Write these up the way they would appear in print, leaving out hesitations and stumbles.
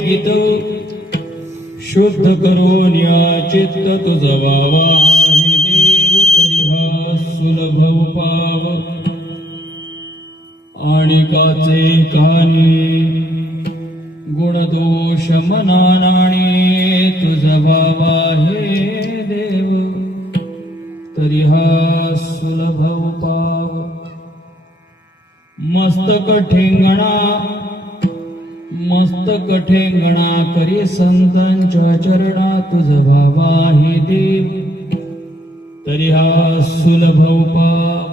गीत शुद्ध करून या चित्त तुझ वावा हे देव तरी हा सुलभ पाव आणि काचे कानी गुणदोष मनानाणे तुझ वावा हे देव तरी हा सुलभ पाव मस्तक ठेंगणा करी संतांच्या चरणा तुझ भावा हे देव तरी हा सुलभ पाव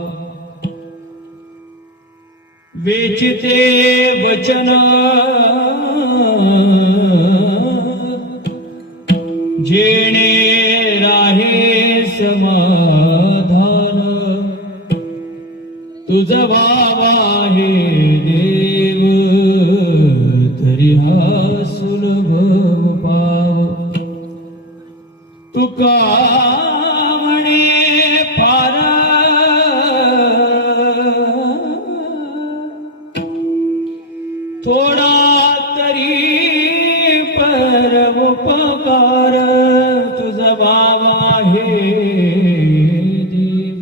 वेचिते वचन जेणे राहे समाधान तुझ भावा हे देव तरी हा सुलभ पाव तुका म्हणे फार थोडा तरी परोपकार तुझ भावा हे देव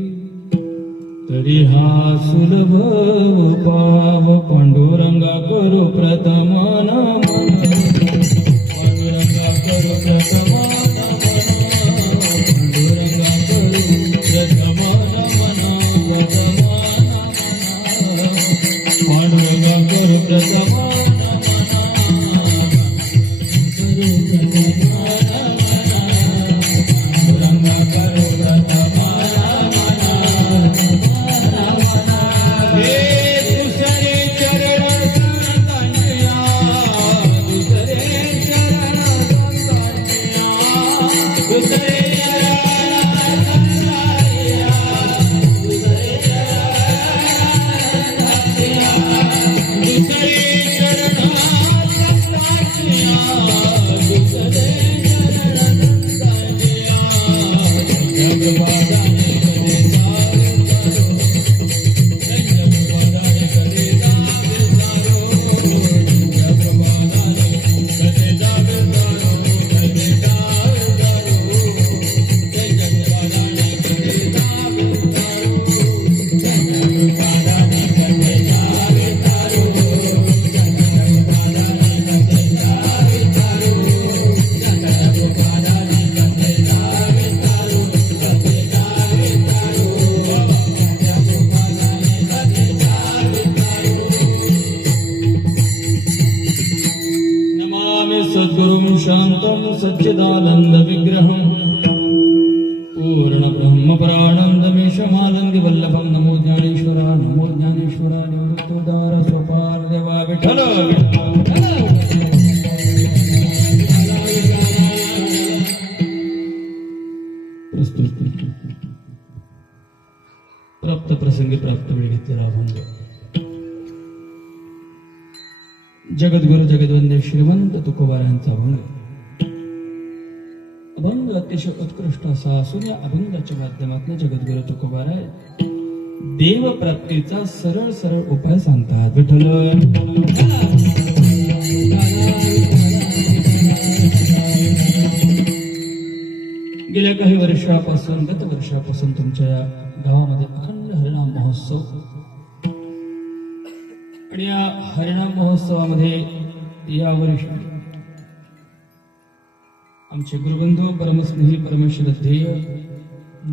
तरी हा सुलभ पाव पांडुरंगा करू प्रथम नमन पांडुरंगा करू प्रथम पांडुरंगा करू प्रथम नमन पांडुरंगा करू प्रथम सद्गुरुं शान्तं सच्चिदानन्द विग्रहं पूर्ण ब्रह्म परानन्दमेशमानन्दि वल्लभं नमो ज्ञानेश्वरा निवृत्तोदार स्वपार देवा विठ्ठल प्राप्त प्रसंगी प्राप्त वेळी घेतलेला अभंग जगद्गुरु जगद्वंद्य श्रीमंत तुकोबारायांचा अभंग अतिशय उत्कृष्ट असा असून या अभंगाच्या माध्यमातून जगद्गुरु तुकोबाराय देव प्राप्तीचा सरळ सरळ उपाय सांगतात. विठ्ठल गेल्या काही वर्षापासून गत वर्षापासून तुमच्या गावामध्ये अखंड हरिनाम महोत्सव आणि या हरिनाम महोत्सवामध्ये यावर्षी आमचे गुरुबंधू परमस्नेही परमश्रद्धेय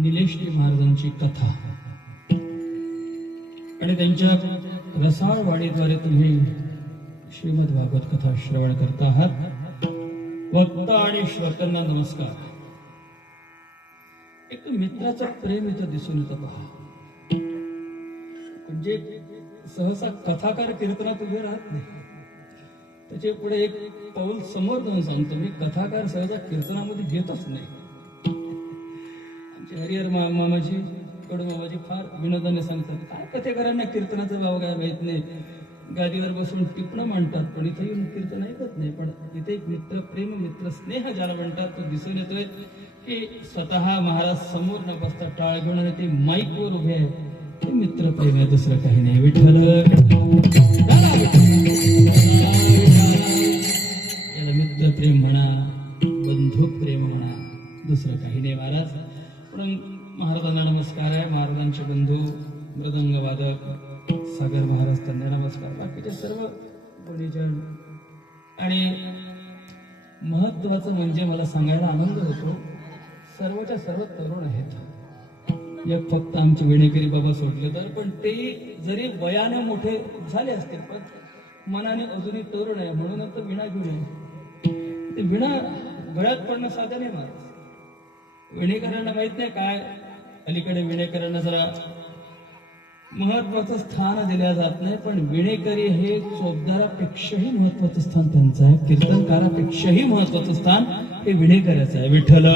निलेशजी महाराजांची कथा आणि त्यांच्या रसाळ वाणीद्वारे तुम्ही श्रीमद भागवत कथा श्रवण करता आहात. वक्ता आणि श्रोत्यांना नमस्कार. एक मित्राचं प्रेम इथं दिसून येतं पहा. म्हणजे सहसा कथाकार कीर्तनात उभे राहत नाही, त्याचे पुढे एक पाऊल समोर जाऊन सांगतो मी, कथाकार सहसा कीर्तनामध्ये घेतच नाही. आमचे हरिहर मामाजी कडू मामाजी फार विनोदाने सांगतात, काय कथेकरांना कीर्तनाचा भाव काय माहित नाही, गादीवर बसून टिपणं म्हणतात पण इथे येऊन कीर्तन ऐकत नाही. पण इथे एक मित्र प्रेम मित्र स्नेह ज्याला म्हणतात तो दिसून येतोय की स्वतः महाराज समोर न बसता टाळ घेऊन आणि ते माईक वर उभे आहे. ते मित्र प्रेम आहे, दुसरं काही नाही. विठ्ठल प्रेम म्हणा, बंधू प्रेम म्हणा, दुसरं काही नाही महाराज. पण महाराजांना नमस्कार आहे. महाराजांचे बंधू मृदंग वादक सागर महाराज त्यांना नमस्कार. बाकीचे सर्व गुणीजन. आणि महत्वाचं म्हणजे मला सांगायला आनंद होतो, सर्वच्या सर्व तरुण आहेत. एक फक्त आमचे विणेकरी बाबा सोडले तर, पण ते जरी वयाने मोठे झाले असतील पण मनाने अजूनही तरुण आहे. म्हणून तर विणा घेऊन आहे. ते विणा गळ्यात पडणं साधं नाही महाराज. विणेकरांना माहित नाही काय, अलीकडे विणेकरांना जरा महत्वाचं स्थान दिल्या जात नाही, पण विणेकरी हे चोपदारापेक्षाही महत्वाचं स्थान त्यांचं आहे. कीर्तनकारापेक्षाही महत्वाचं स्थान हे विणेकराचं आहे. विठ्ठल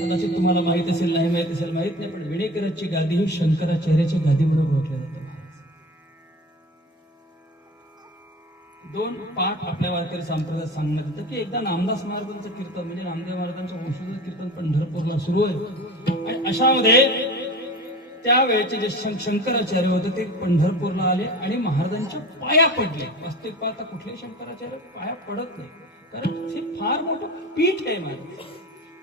कदाचित तुम्हाला माहित असेल, नाही माहित असेल, माहित नाही, पण विणेकराची गादी ही शंकराचार्याच्या गादीबरोबर ओळखल्या जाते. दोन पाठ आपल्या वारकरी संप्रदायात सांगण्यात येतं की एकदा नामदास महाराजांचं कीर्तन म्हणजे नामदेव महाराजांच्या वंशज कीर्तन पंढरपूरला सुरू आहे. आणि अशामध्ये त्यावेळेचे जे शंकराचार्य होते ते पंढरपूरला आले आणि महाराजांच्या पाया पडले. वास्तविक पाहता कुठलेही शंकराचार्य पाया पडत नाही, कारण हे फार मोठं पीठ आहे महाराज,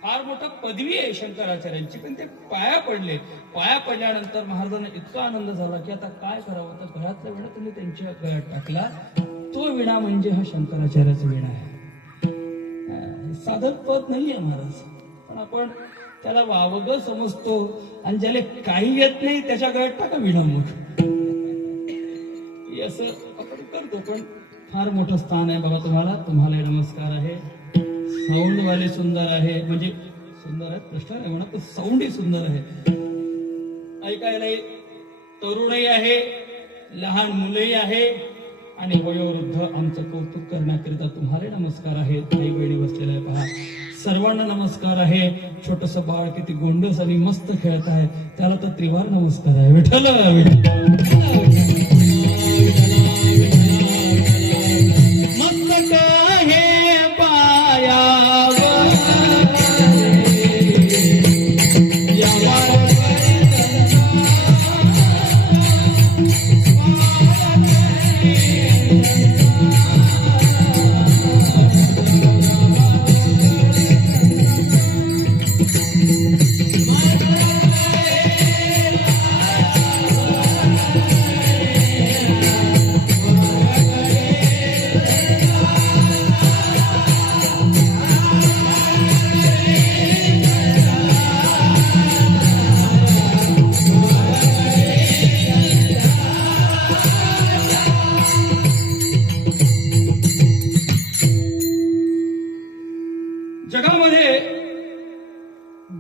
फार मोठं पदवी आहे शंकराचार्यांची. पण ते पाया पडले. पाया पडल्यानंतर महाराजांना इतका आनंद झाला की आता काय करावं, तर गळ्यातला विणा त्यांनी त्यांच्या गळ्यात टाकला. तो विणा म्हणजे हा शंकराचार्याचा विणा आहे. साधन पद नाहीये महाराज, पण आपण त्याला वावग समजतो आणि ज्याला काही येत नाही त्याच्या गळ्यात टाका विणा मग, असं आपण करतो. पण फार मोठं स्थान आहे बाबा तुम्हाला. तुम्हाला नमस्कार आहे. साऊंड वाले सुंदर आहे, म्हणजे सुंदर आहे प्रश्न नाही म्हणा, तर साऊंडही सुंदर आहे. ऐकायला तरुणही आहे, लहान मुलंही आहे आणि वयोवृद्ध आमचं कौतुक करण्याकरिता तुम्हाला नमस्कार आहे. आई बहिणी बसलेला आहे पहा, सर्वांना नमस्कार आहे. छोटस बाळ किती गोंडस आणि मस्त खेळत आहे, त्याला तर त्रिवार नमस्कार आहे. विठ्ठल मस्तक आहे पायावर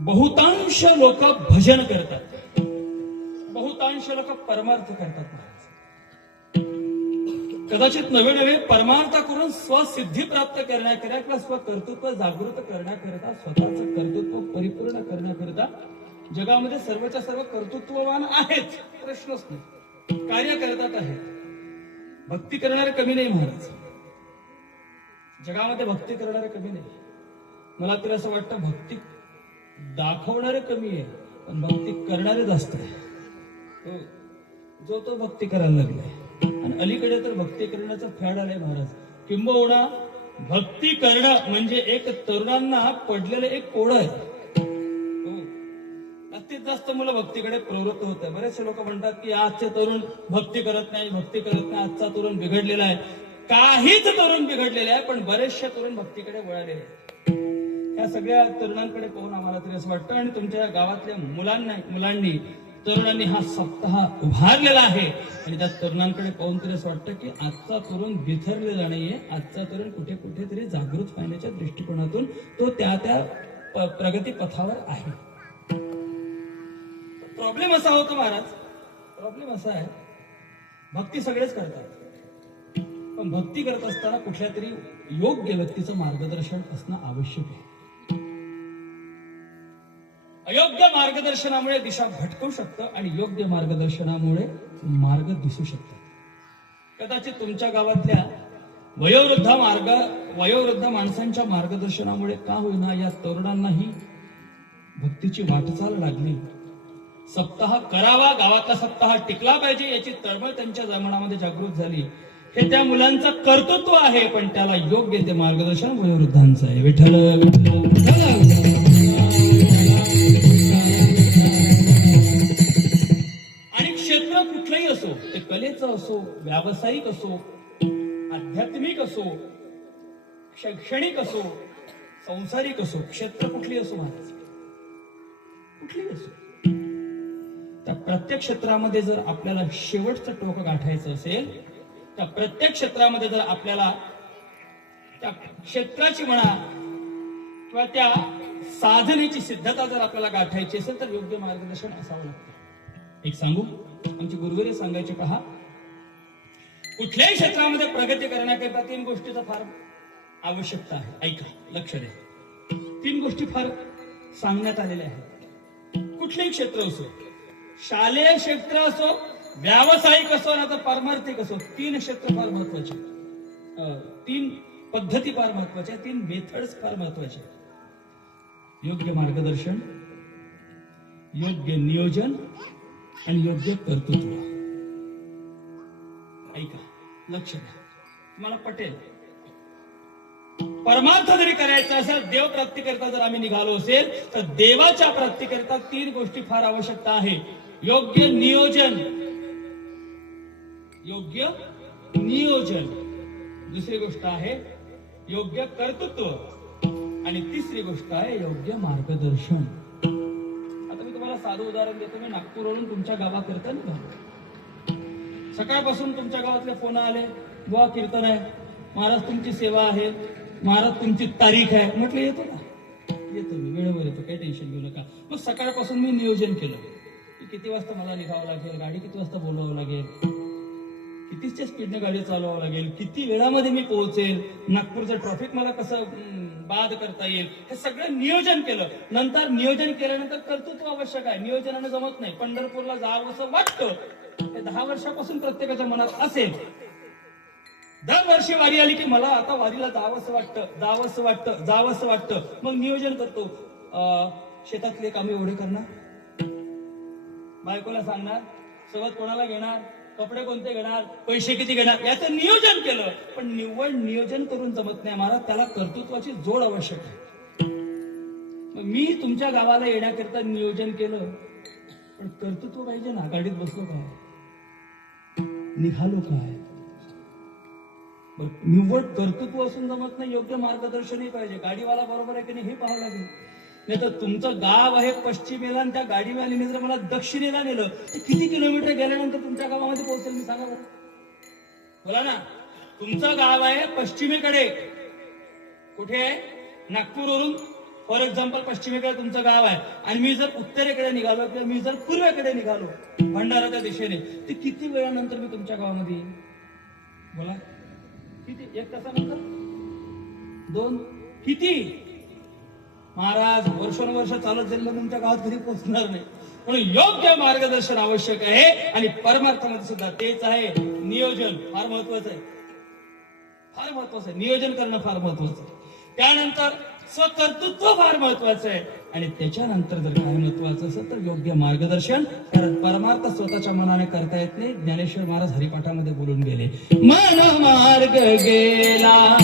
बहुतांश लोक भजन करतात, बहुतांश लोक परमार्थ करतात. कदाचित नवे नवे परमार्थ करून स्वसिद्धी प्राप्त करण्याकरिता किंवा स्वकर्तृत्व जागृत करण्याकरिता, स्वतःचं कर्तृत्व परिपूर्ण करण्याकरिता जगामध्ये सर्वच्या सर्व कर्तृत्ववान आहेत, प्रश्नच नाही. कार्य करतात आहेत. भक्ती करणारे कमी नाही महाराज, जगामध्ये भक्ती करणारे कमी नाही. मला तर असं वाटतं भक्ती दाखवणारे कमी आहे, पण भक्ती करणारे जास्त आहे. जो तो भक्ती करायला लागलाय. आणि अलीकडे तर भक्ती करण्याचं फॅड आलंय महाराज. किंबहुना भक्ती करणं म्हणजे एक तरुणांना पडलेलं एक कोड आहे. जास्तीत जास्त मुलं भक्तीकडे प्रवृत्त होत आहे. बरेचसे लोक म्हणतात की आजचे तरुण भक्ती करत नाही, भक्ती करत नाही, आजचा तरुण बिघडलेला आहे. काहीच तरुण बिघडलेले आहे, पण बरेचसे तरुण भक्तीकडे वळालेले आहेत. या सगळ्या तरुणांकडे पाहून आम्हाला तरी असं वाटतं, आणि तुमच्या गावातल्या मुलांनी तरुणांनी हा सप्ताह उभारलेला आहे, आणि त्या तरुणांकडे पाहून तरी असं वाटतं की आजचा तरुण बिथरलेला नाहीये. आजचा तरुण कुठे कुठेतरी जागृत पाहण्याच्या दृष्टिकोनातून तो त्या प्रगती पथावर आहे. प्रॉब्लेम असा होतो महाराज, प्रॉब्लेम असा आहे, भक्ती सगळेच करतात, पण भक्ती करत असताना कुठल्या तरी योग्य व्यक्तीचं मार्गदर्शन असणं आवश्यक आहे. अयोग्य मार्गदर्शनामुळे दिशा भटकू शकतं आणि योग्य मार्गदर्शनामुळे मार्ग दिसू शकतात. कदाचित तुमच्या गावातल्या वयोवृद्ध माणसांच्या मार्गदर्शनामुळे का होईना या तरुणांनाही भक्तीची वाटचाल लागली. सप्ताह करावा, गावातला सप्ताह टिकला पाहिजे याची तळमळ त्यांच्या मनामध्ये जागृत झाली. हे त्या मुलांचं कर्तृत्व आहे, पण त्याला योग्य ते मार्गदर्शन वयोवृद्धांचं आहे. विठ्ठल विठ्ठल विठ्ठल. आणि क्षेत्र कुठलंही असो, ते कलेचं असो, व्यावसायिक असो, आध्यात्मिक असो, शैक्षणिक असो, संसारिक असो, क्षेत्र कुठली असो महाराज, कुठलीही असो, त्या प्रत्येक क्षेत्रामध्ये जर आपल्याला शेवटचं टोक गाठायचं असेल, त्या प्रत्येक क्षेत्रामध्ये जर आपल्याला त्या क्षेत्राची म्हणा किंवा त्या साधनेची सिद्धता जर आपल्याला गाठायची असेल तर योग्य मार्गदर्शन असावं लागतं. एक सांगू, आमची गुरुवरे सांगायचे, पहा, कुठल्याही क्षेत्रामध्ये प्रगती करण्याकरिता 3 गोष्टीचा फार आवश्यकता आहे. ऐका, लक्ष द्या. 3 गोष्टी फार सांगण्यात आलेल्या आहेत. कुठलेही क्षेत्र असो, शालेय क्षेत्र असो, व्यावसायिक असो ना तर पारमार्थिक असो, 3 क्षेत्र फार महत्वाचे, 3 पद्धती फार महत्वाच्या, 3 मेथड्स फार महत्वाचे. योग्य मार्गदर्शन, योग्य नियोजन आणि योग्य कर्तृत्व. ऐका, लक्ष द्या, तुम्हाला पटेल. परमार्थ जरी करायचा असेल, देव प्राप्तीकरिता जर आम्ही निघालो असेल तर देवाच्या प्राप्तीकरिता 3 गोष्टी फार आवश्यकता आहे. योग्य नियोजन, योग्य नियोजन, दुसरी गोष्ट आहे योग्य कर्तृत्व आणि तिसरी गोष्ट आहे योग्य मार्गदर्शन. आता मी तुम्हाला साधं उदाहरण देतो. मी नागपूरवरून तुमच्या गावाकरता निघालो. सकाळपासून तुमच्या गावातले फोन आले, बुवा कीर्तन आहे महाराज, तुमची सेवा आहे महाराज, तुमची तारीख आहे. म्हटलं येतो ना, येतो मी, वेळेवर येतो, काही टेन्शन घेऊ नका. मग सकाळपासून मी नियोजन केलं की किती वाजता मला निघावं लागेल, गाडी किती वाजता बोलवावं लागेल, कितीच्या स्पीडने गाडी चालवावं लागेल, किती वेळामध्ये मी पोहोचेल, नागपूरचं ट्रॅफिक मला कसं बाद करता येईल, हे सगळं नियोजन केलं. नंतर नियोजन केल्यानंतर कर्तृत्व आवश्यक आहे. नियोजनाने जमत नाही. पंढरपूरला जावं असं वाटतं, हे 10 वर्षापासून प्रत्येकाच्या मनात असेल. दरवर्षी वारी आली की मला आता वारीला जावंसं वाटतं, जावंसं वाटतं, जावंसं वाटतं. मग नियोजन करतो. शेतातले कामे एवढे करणार, बायकोला सांगणार, सोबत कोणाला घेणार, कपडे कोणते घेणार, पैसे किती घेणार, याचं नियोजन केलं. पण निव्वळ नियोजन करून जमत नाही महाराज, त्याला कर्तृत्वाची जोड आवश्यक आहे. मी तुमच्या गावाला येण्याकरिता नियोजन केलं, पण कर्तृत्व पाहिजे ना. गाडीत बसलो काय, निघालो काय, निव्वळ कर्तृत्व असून जमत नाही, योग्य मार्गदर्शनही पाहिजे. गाडीवाला बरोबर आहे की नाही हे पाहावं लागेल. नाही तर तुमचं गाव आहे पश्चिमेला आणि त्या गाडीवाल्याने जर मला दक्षिणेला नेलं तर किती किलोमीटर गेल्यानंतर तुमच्या गावामध्ये पोहोचेल मी सांगा बरं. बोला ना. तुमचं गाव आहे पश्चिमेकडे, कुठे आहे, नागपूरवरून फॉर एक्झाम्पल पश्चिमेकडे तुमचं गाव आहे, आणि मी जर उत्तरेकडे निघालो किंवा मी जर पूर्वेकडे निघालो भंडाराच्या दिशेने, तर किती वेळानंतर मी तुमच्या गावामध्ये येईल बोला. किती, 1 तासानंतर, 2, किती महाराज, वर्षानुवर्ष चालत जाईल मग तुमच्या गावात कधी पोहोचणार नाही. म्हणून योग्य मार्गदर्शन आवश्यक आहे. आणि परमार्थामध्ये सुद्धा तेच आहे. नियोजन फार महत्वाचं आहे, फार महत्वाचं आहे. नियोजन करणं फार महत्वाचं आहे. त्यानंतर स्वकर्तृत्व फार महत्वाचं आहे. आणि त्याच्यानंतर जर काय महत्वाचं असेल तर योग्य मार्गदर्शन. कारण परमार्थ स्वतःच्या मनाने करता येत नाही. ज्ञानेश्वर महाराज हरिपाठामध्ये बोलून गेले, मन मार्ग गेला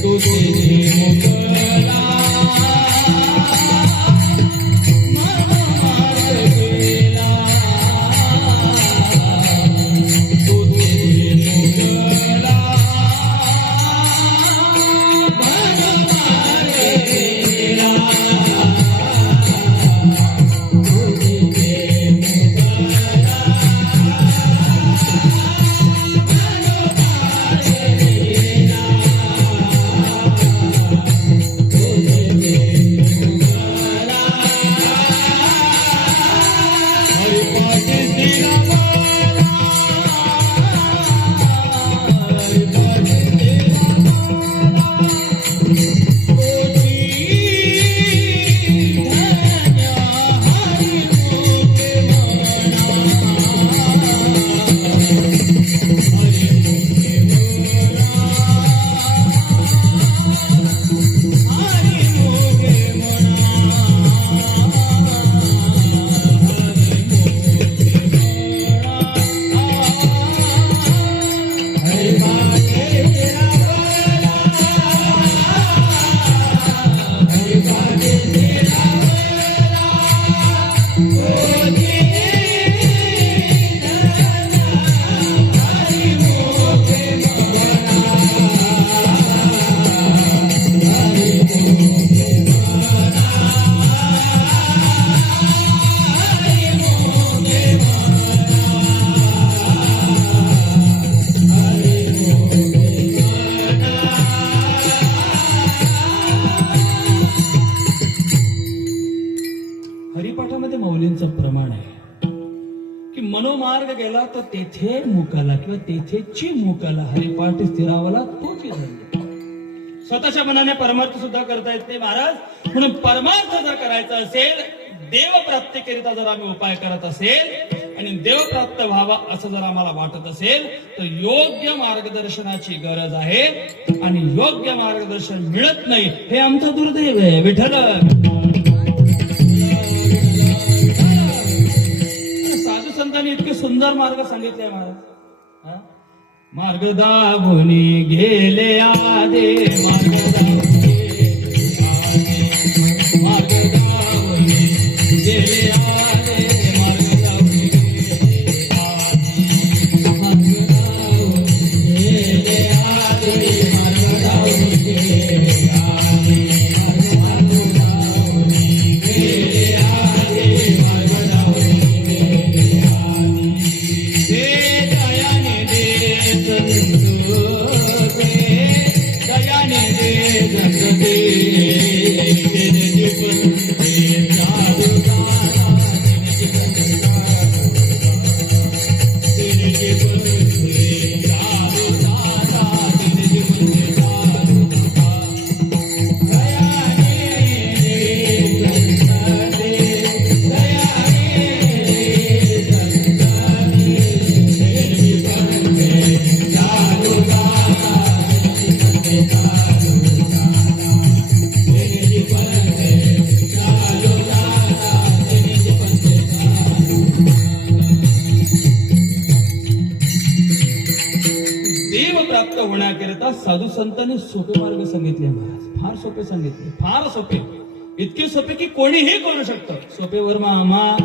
तुझे मुकला, मन मार्ग गेला तुझे मुकला, मन मार्ग गेला तुझे मुकला. वाटतं तेथे मुकाला किंवा तेथेची मुकाला हरिपाठ स्थिरावला तोच झाले. स्वतःच्या मनाने परमार्थ सुद्धा करता येत नाही महाराज. म्हणून परमार्थ जर करायचा असेल, देव प्राप्तीकरिता जर आम्ही उपाय करत असेल आणि देव प्राप्त व्हावा असं जर आम्हाला वाटत असेल तर योग्य मार्गदर्शनाची गरज आहे. आणि योग्य मार्गदर्शन मिळत नाही हे आमचं दुर्दैव आहे. विठ्ठल साधू संतांनी इतके सुंदर मार्ग सांगितले महाराज. मार्ग दाबुनी गेले आदे, मार्ग दाबुनी गेले आदे, मार्ग दाबुनी गेले आदे, मार्ग दाबुनी गेले आदे, मार्ग दाबुनी गेले आदे, मार्ग दाबुनी गेले आदे. दयाने दे दयाने दे जगदे प्राप्त होण्याकरिता साधू संतांनी सोपे मार्ग सांगितले महाराज. फार सोपे सांगितले, फार सोपे, इतके सोपे की कोणीही करू शकतं. सोपे वर आम्हा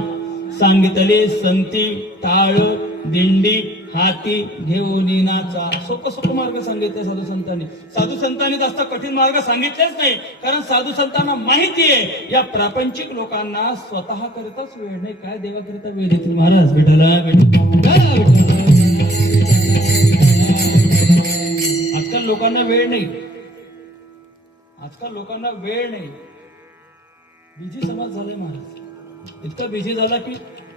सांगितले संती टाळ दिंडी हाती घेऊन नाचा. सोपं मार्ग सांगितले साधू संतांनी. साधू संतांनी जास्त कठीण मार्ग सांगितलेच नाही, कारण साधू संतांना माहिती आहे या प्रापंचिक लोकांना स्वतः करिताच वेळ नाही, काय देवाकरिता वेळ देतील महाराज. विठ्ठला आजकाल लोकांना वेळ नाही, आजकाल लोकांना वेळ नाही. बिझी समाज झालाय महाराज. इतका बिझी झाला की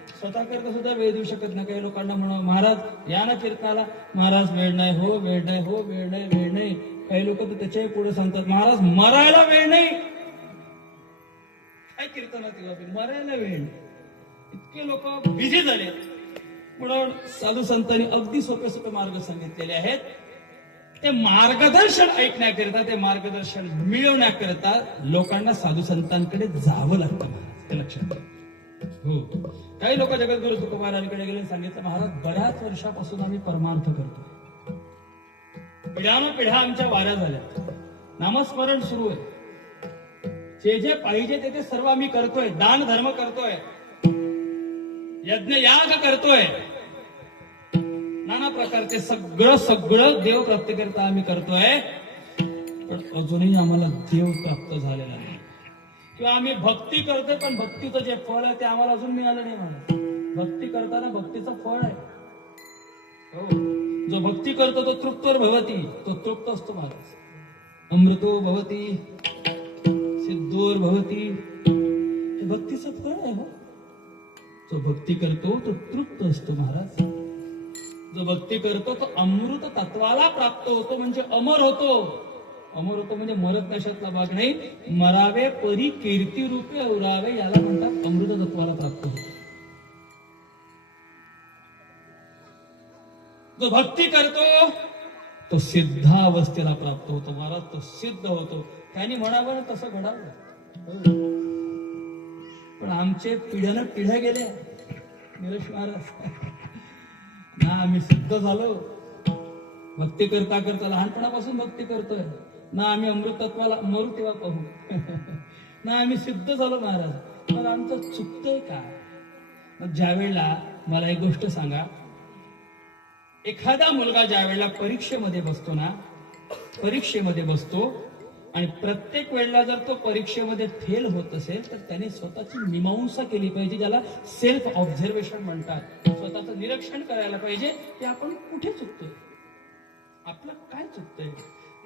स्वतः करता सुद्धा वेळ देऊ शकत नाही. काही लोकांना म्हणा महाराज या ना कीर्तनाला, महाराज वेळ नाही हो, वेळ नाही हो, वेळ नाही, वेळ नाही. काही लोक तर त्याच्याही पुढे सांगतात महाराज मरायला वेळ नाही. काय कीर्तनात मरायला वेळ नाही. इतके लोक बिझी झाले. म्हणून साधू संतांनी अगदी सोपे मार्ग सांगितलेले आहेत. ते मार्गदर्शन ऐकण्याकरिता, ते मार्गदर्शन मिळवण्याकरिता लोकांना साधू संतांकडे जावं लागतं महाराज. ते लक्षात हो. काही लोक जगद्गुरु तुकोबारांकडे गेले आणि सांगितलं महाराज बऱ्याच वर्षापासून आम्ही परमार्थ करतो, पिढ्यानपिढ्या आमच्या वाऱ्या झाल्या, नामस्मरण सुरू आहे, जे पाहिजे ते सर्व आम्ही करतोय, दान धर्म करतोय, यज्ञ याग करतोय, नाना प्रकारचे सगळं देव प्राप्त करता आम्ही करतोय. पण अजूनही आम्हाला देव प्राप्त झालेला नाही. किंवा आम्ही भक्ती करतोय पण भक्तीचं जे फळ आहे ते आम्हाला अजून मिळालं नाही महाराज. भक्ती करताना भक्तीचं फळ आहे हो. जो भक्ती करतो तो तृप्तोर भवती, तो तृप्त असतो महाराज. अमृतो भवती सिद्धोर भवती, हे भक्तीचं फळ आहे हो. जो भक्ती करतो तो तृप्त असतो महाराज. जो भक्ती करतो तो अमृत तत्वाला प्राप्त होतो, म्हणजे अमर होतो. अमर होतो म्हणजे मरत नशातला भाग नाही. मरावे परी कीर्ती रूपे उरावे, याला म्हणतात अमृत तत्वाला प्राप्त होतो. जो भक्ती करतो तो सिद्धावस्थेला प्राप्त होतो महाराज. तो सिद्ध होतो. त्यांनी म्हणावं तसं घडावं. पण आमचे पिढ्यानं पिढ्या गेल्या निलेश महाराज ना. आम्ही सिद्ध झालो, भक्ती करता करता लहानपणापासून भक्ती करतोय ना. आम्ही अमृत तत्वाला मरू तेव्हा पाहू ना. आम्ही सिद्ध झालो महाराज. पण आमचं चुकतंय काय? मग ज्यावेळेला मला एक गोष्ट सांगा, एखादा मुलगा ज्यावेळेला परीक्षेमध्ये बसतो ना, परीक्षेमध्ये बसतो आणि प्रत्येक वेळेला जर तो परीक्षेमध्ये फेल होत असेल तर त्याने स्वतःची मीमांसा केली पाहिजे, ज्याला सेल्फ ऑब्झर्वेशन म्हणतात. स्वतःचं निरीक्षण करायला पाहिजे की आपण कुठे चुकतोय, आपलं काय चुकतंय.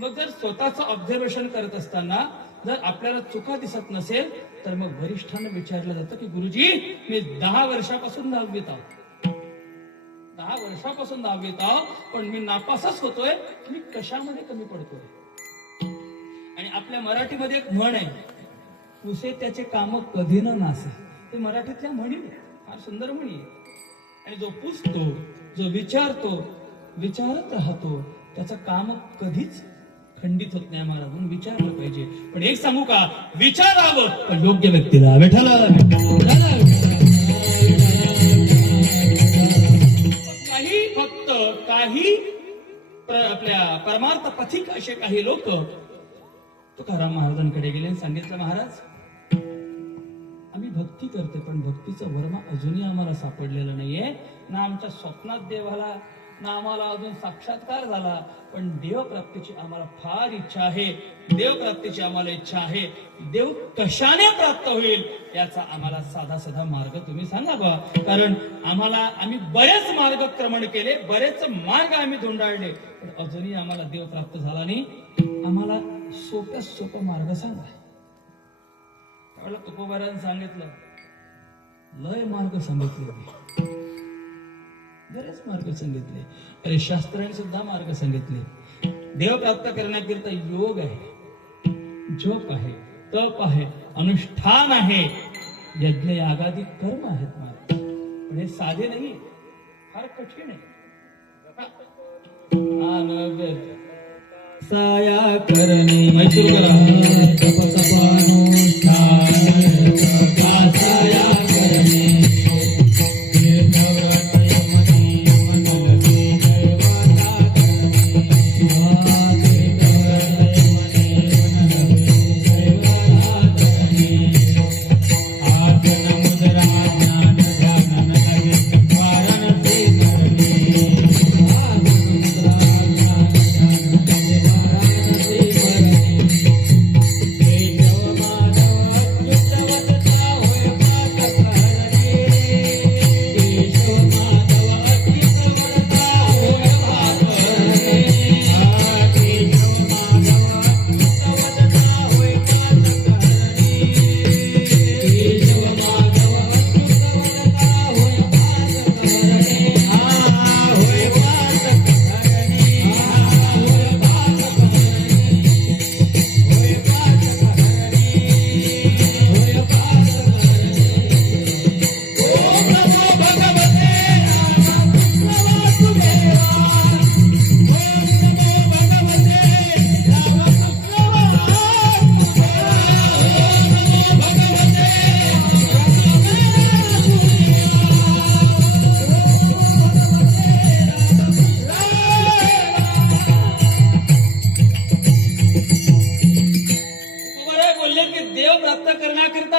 मग जर स्वतःचं ऑब्झर्वेशन करत असताना जर आपल्याला चुका दिसत नसेल तर मग वरिष्ठांना विचारलं जातं की गुरुजी मी 10 वर्षापासून 10वीत आहोत, 10 वर्षापासून 10वीत आहो, पण मी नापासच होतोय. मी कशामध्ये कमी पडतोय? आणि आपल्या मराठीमध्ये एक म्हण आहे, पुसे त्याचे काम कधी न नासे. ते मराठीतल्या म्हणी फार सुंदर म्हणी आहे. आणि जो पुसतो, जो विचारतो, विचारत राहतो, त्याचं काम कधीच खंडित होत नाही महाराज. म्हणून विचारलं पाहिजे. पण एक सांगू का, विचारावं पण योग्य व्यक्तीला. विठ्ठला काही भक्त, काही आपल्या परमार्थ पथिक असे काही लोक तुकाराम महाराजांकडे गेले आणि सांगितलं, महाराज आम्ही भक्ती करते, पण भक्तीचं वर्म अजूनही आम्हाला सापडलेलं नाहीये. ना आमच्या स्वप्नात देव आला, ना आम्हाला अजून साक्षात्कार झाला. पण देवप्राप्तीची आम्हाला फार इच्छा आहे. देवप्राप्तीची आम्हाला इच्छा आहे. देव कशाने प्राप्त होईल याचा आम्हाला साधा साधा मार्ग तुम्ही सांगा बा. कारण आम्ही बरेच मार्गक्रमण केले, बरेच मार्ग आम्ही धुंडाळले, पण अजूनही आम्हाला देव प्राप्त झाला नाही. आम्हाला सोप्यात सोपा मार्ग सांगा. त्यावेळेला तुकोबारांनी सांगितलं, लय मार्ग सांगितले, बरेच मार्ग सांगितले. अरे शास्त्राने सुद्धा मार्ग सांगितले. देव प्राप्त करण्याकरिता योग आहे, जप आहे, तप आहे, अनुष्ठान आहे, यज्ञ यागादी कर्म आहेत महाराज. पण हे साधे नाही, फार कठीण आहे. साया करणे मैसूर करा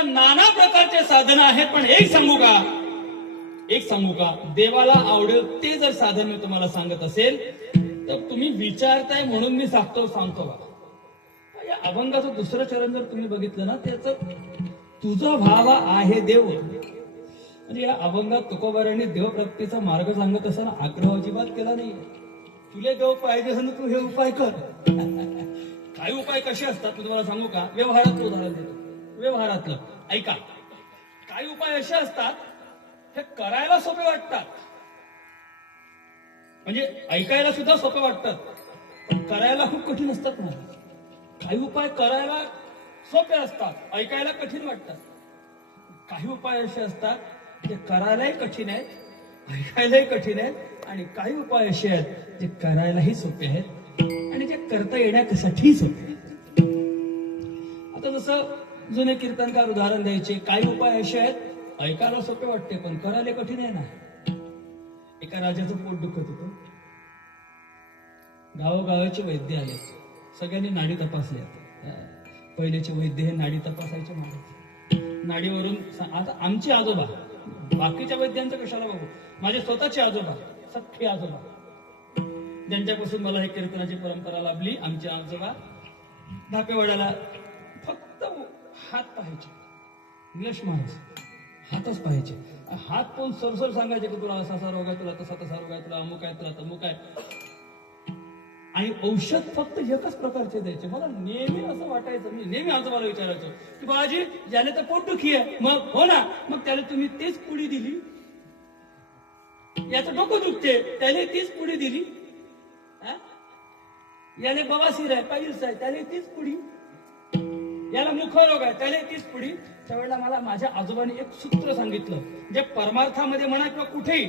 नाना प्रकारचे साधन आहेत. पण एक सांगू का, देवाला आवडेल ते जर साधन मी तुम्हाला सांगत असेल तर तुम्ही विचारताय म्हणून मी सांगतो बा. या अभंगाचं दुसरं चरण जर तुम्ही बघितलं ना, त्याच तुझा भावा आहे देव. म्हणजे या अभंगात तुकोबारांनी देवप्राप्तीचा मार्ग सांगत असताना आग्रह अजिबात केला नाही. तुले देव पाहिजे ना, तू हे उपाय कर. काही उपाय कसे असतात मी तुम्हाला सांगू का, व्यवहारात उदाहरण देतो. व्यवहारातलं ऐका, काही उपाय असे असतात हे करायला सोपे वाटतात, म्हणजे ऐकायला सुद्धा सोपे वाटतात, पण करायला खूप कठीण असतात ना. काही उपाय करायला सोपे असतात, ऐकायला कठीण वाटतात. काही उपाय असे असतात जे करायलाही कठीण आहेत, ऐकायलाही कठीण आहेत, आणि काही उपाय असे आहेत जे करायलाही सोपे आहेत आणि जे करता येण्यासाठीही सोपे आहेत. आता जसं जुने कीर्तनकार उदाहरण द्यायचे, काही उपाय असे आहेत ऐकायला सोपे वाटते पण करायला कठीण आहे ना. एका राजाचं पोट दुखत होतं, गावोगावाचे वैद्य आले, सगळ्यांनी नाडी तपासल्या. पहिलेचे वैद्य हे नाडी तपासायचे महाराज. नाडीवरून आता आमचे आजोबा, बाकीच्या वैद्यांचं कशाला बघू, माझे स्वतःचे आजोबा, सख्खे आजोबा, ज्यांच्यापासून मला हे कीर्तनाची परंपरा लाभली, आमचे आजोबा धापेवाड्याला फक्त हात पाहायचे, इंग्लिश माणूस हातच पाहायचे. हात पण सरसर सांगायचे की तुला असा रोग आहे, तुला तसा रोग आहे, तुला अमुक आहे, तुला तमुक आहे. आणि औषध फक्त एकच प्रकारचे द्यायचे. मला नेहमी असं वाटायचं, मी नेहमी आजोबाला विचारायचो की बाळाजी ज्याला तर पोटदुखी आहे, मग हो ना, मग त्याला तुम्ही तेच पुडी दिली. याचं डोकं दुखते, त्याने तीच पुडी दिली. हा? याने बवासीर आहे, पाहिजे आहे, त्याने तीच पुडी. याला मुखरोग आहे, त्याने तीच पुडी. त्यावेळेला मला माझ्या आजोबांनी एक सूत्र सांगितलं, जे परमार्थामध्ये म्हणा किंवा कुठेही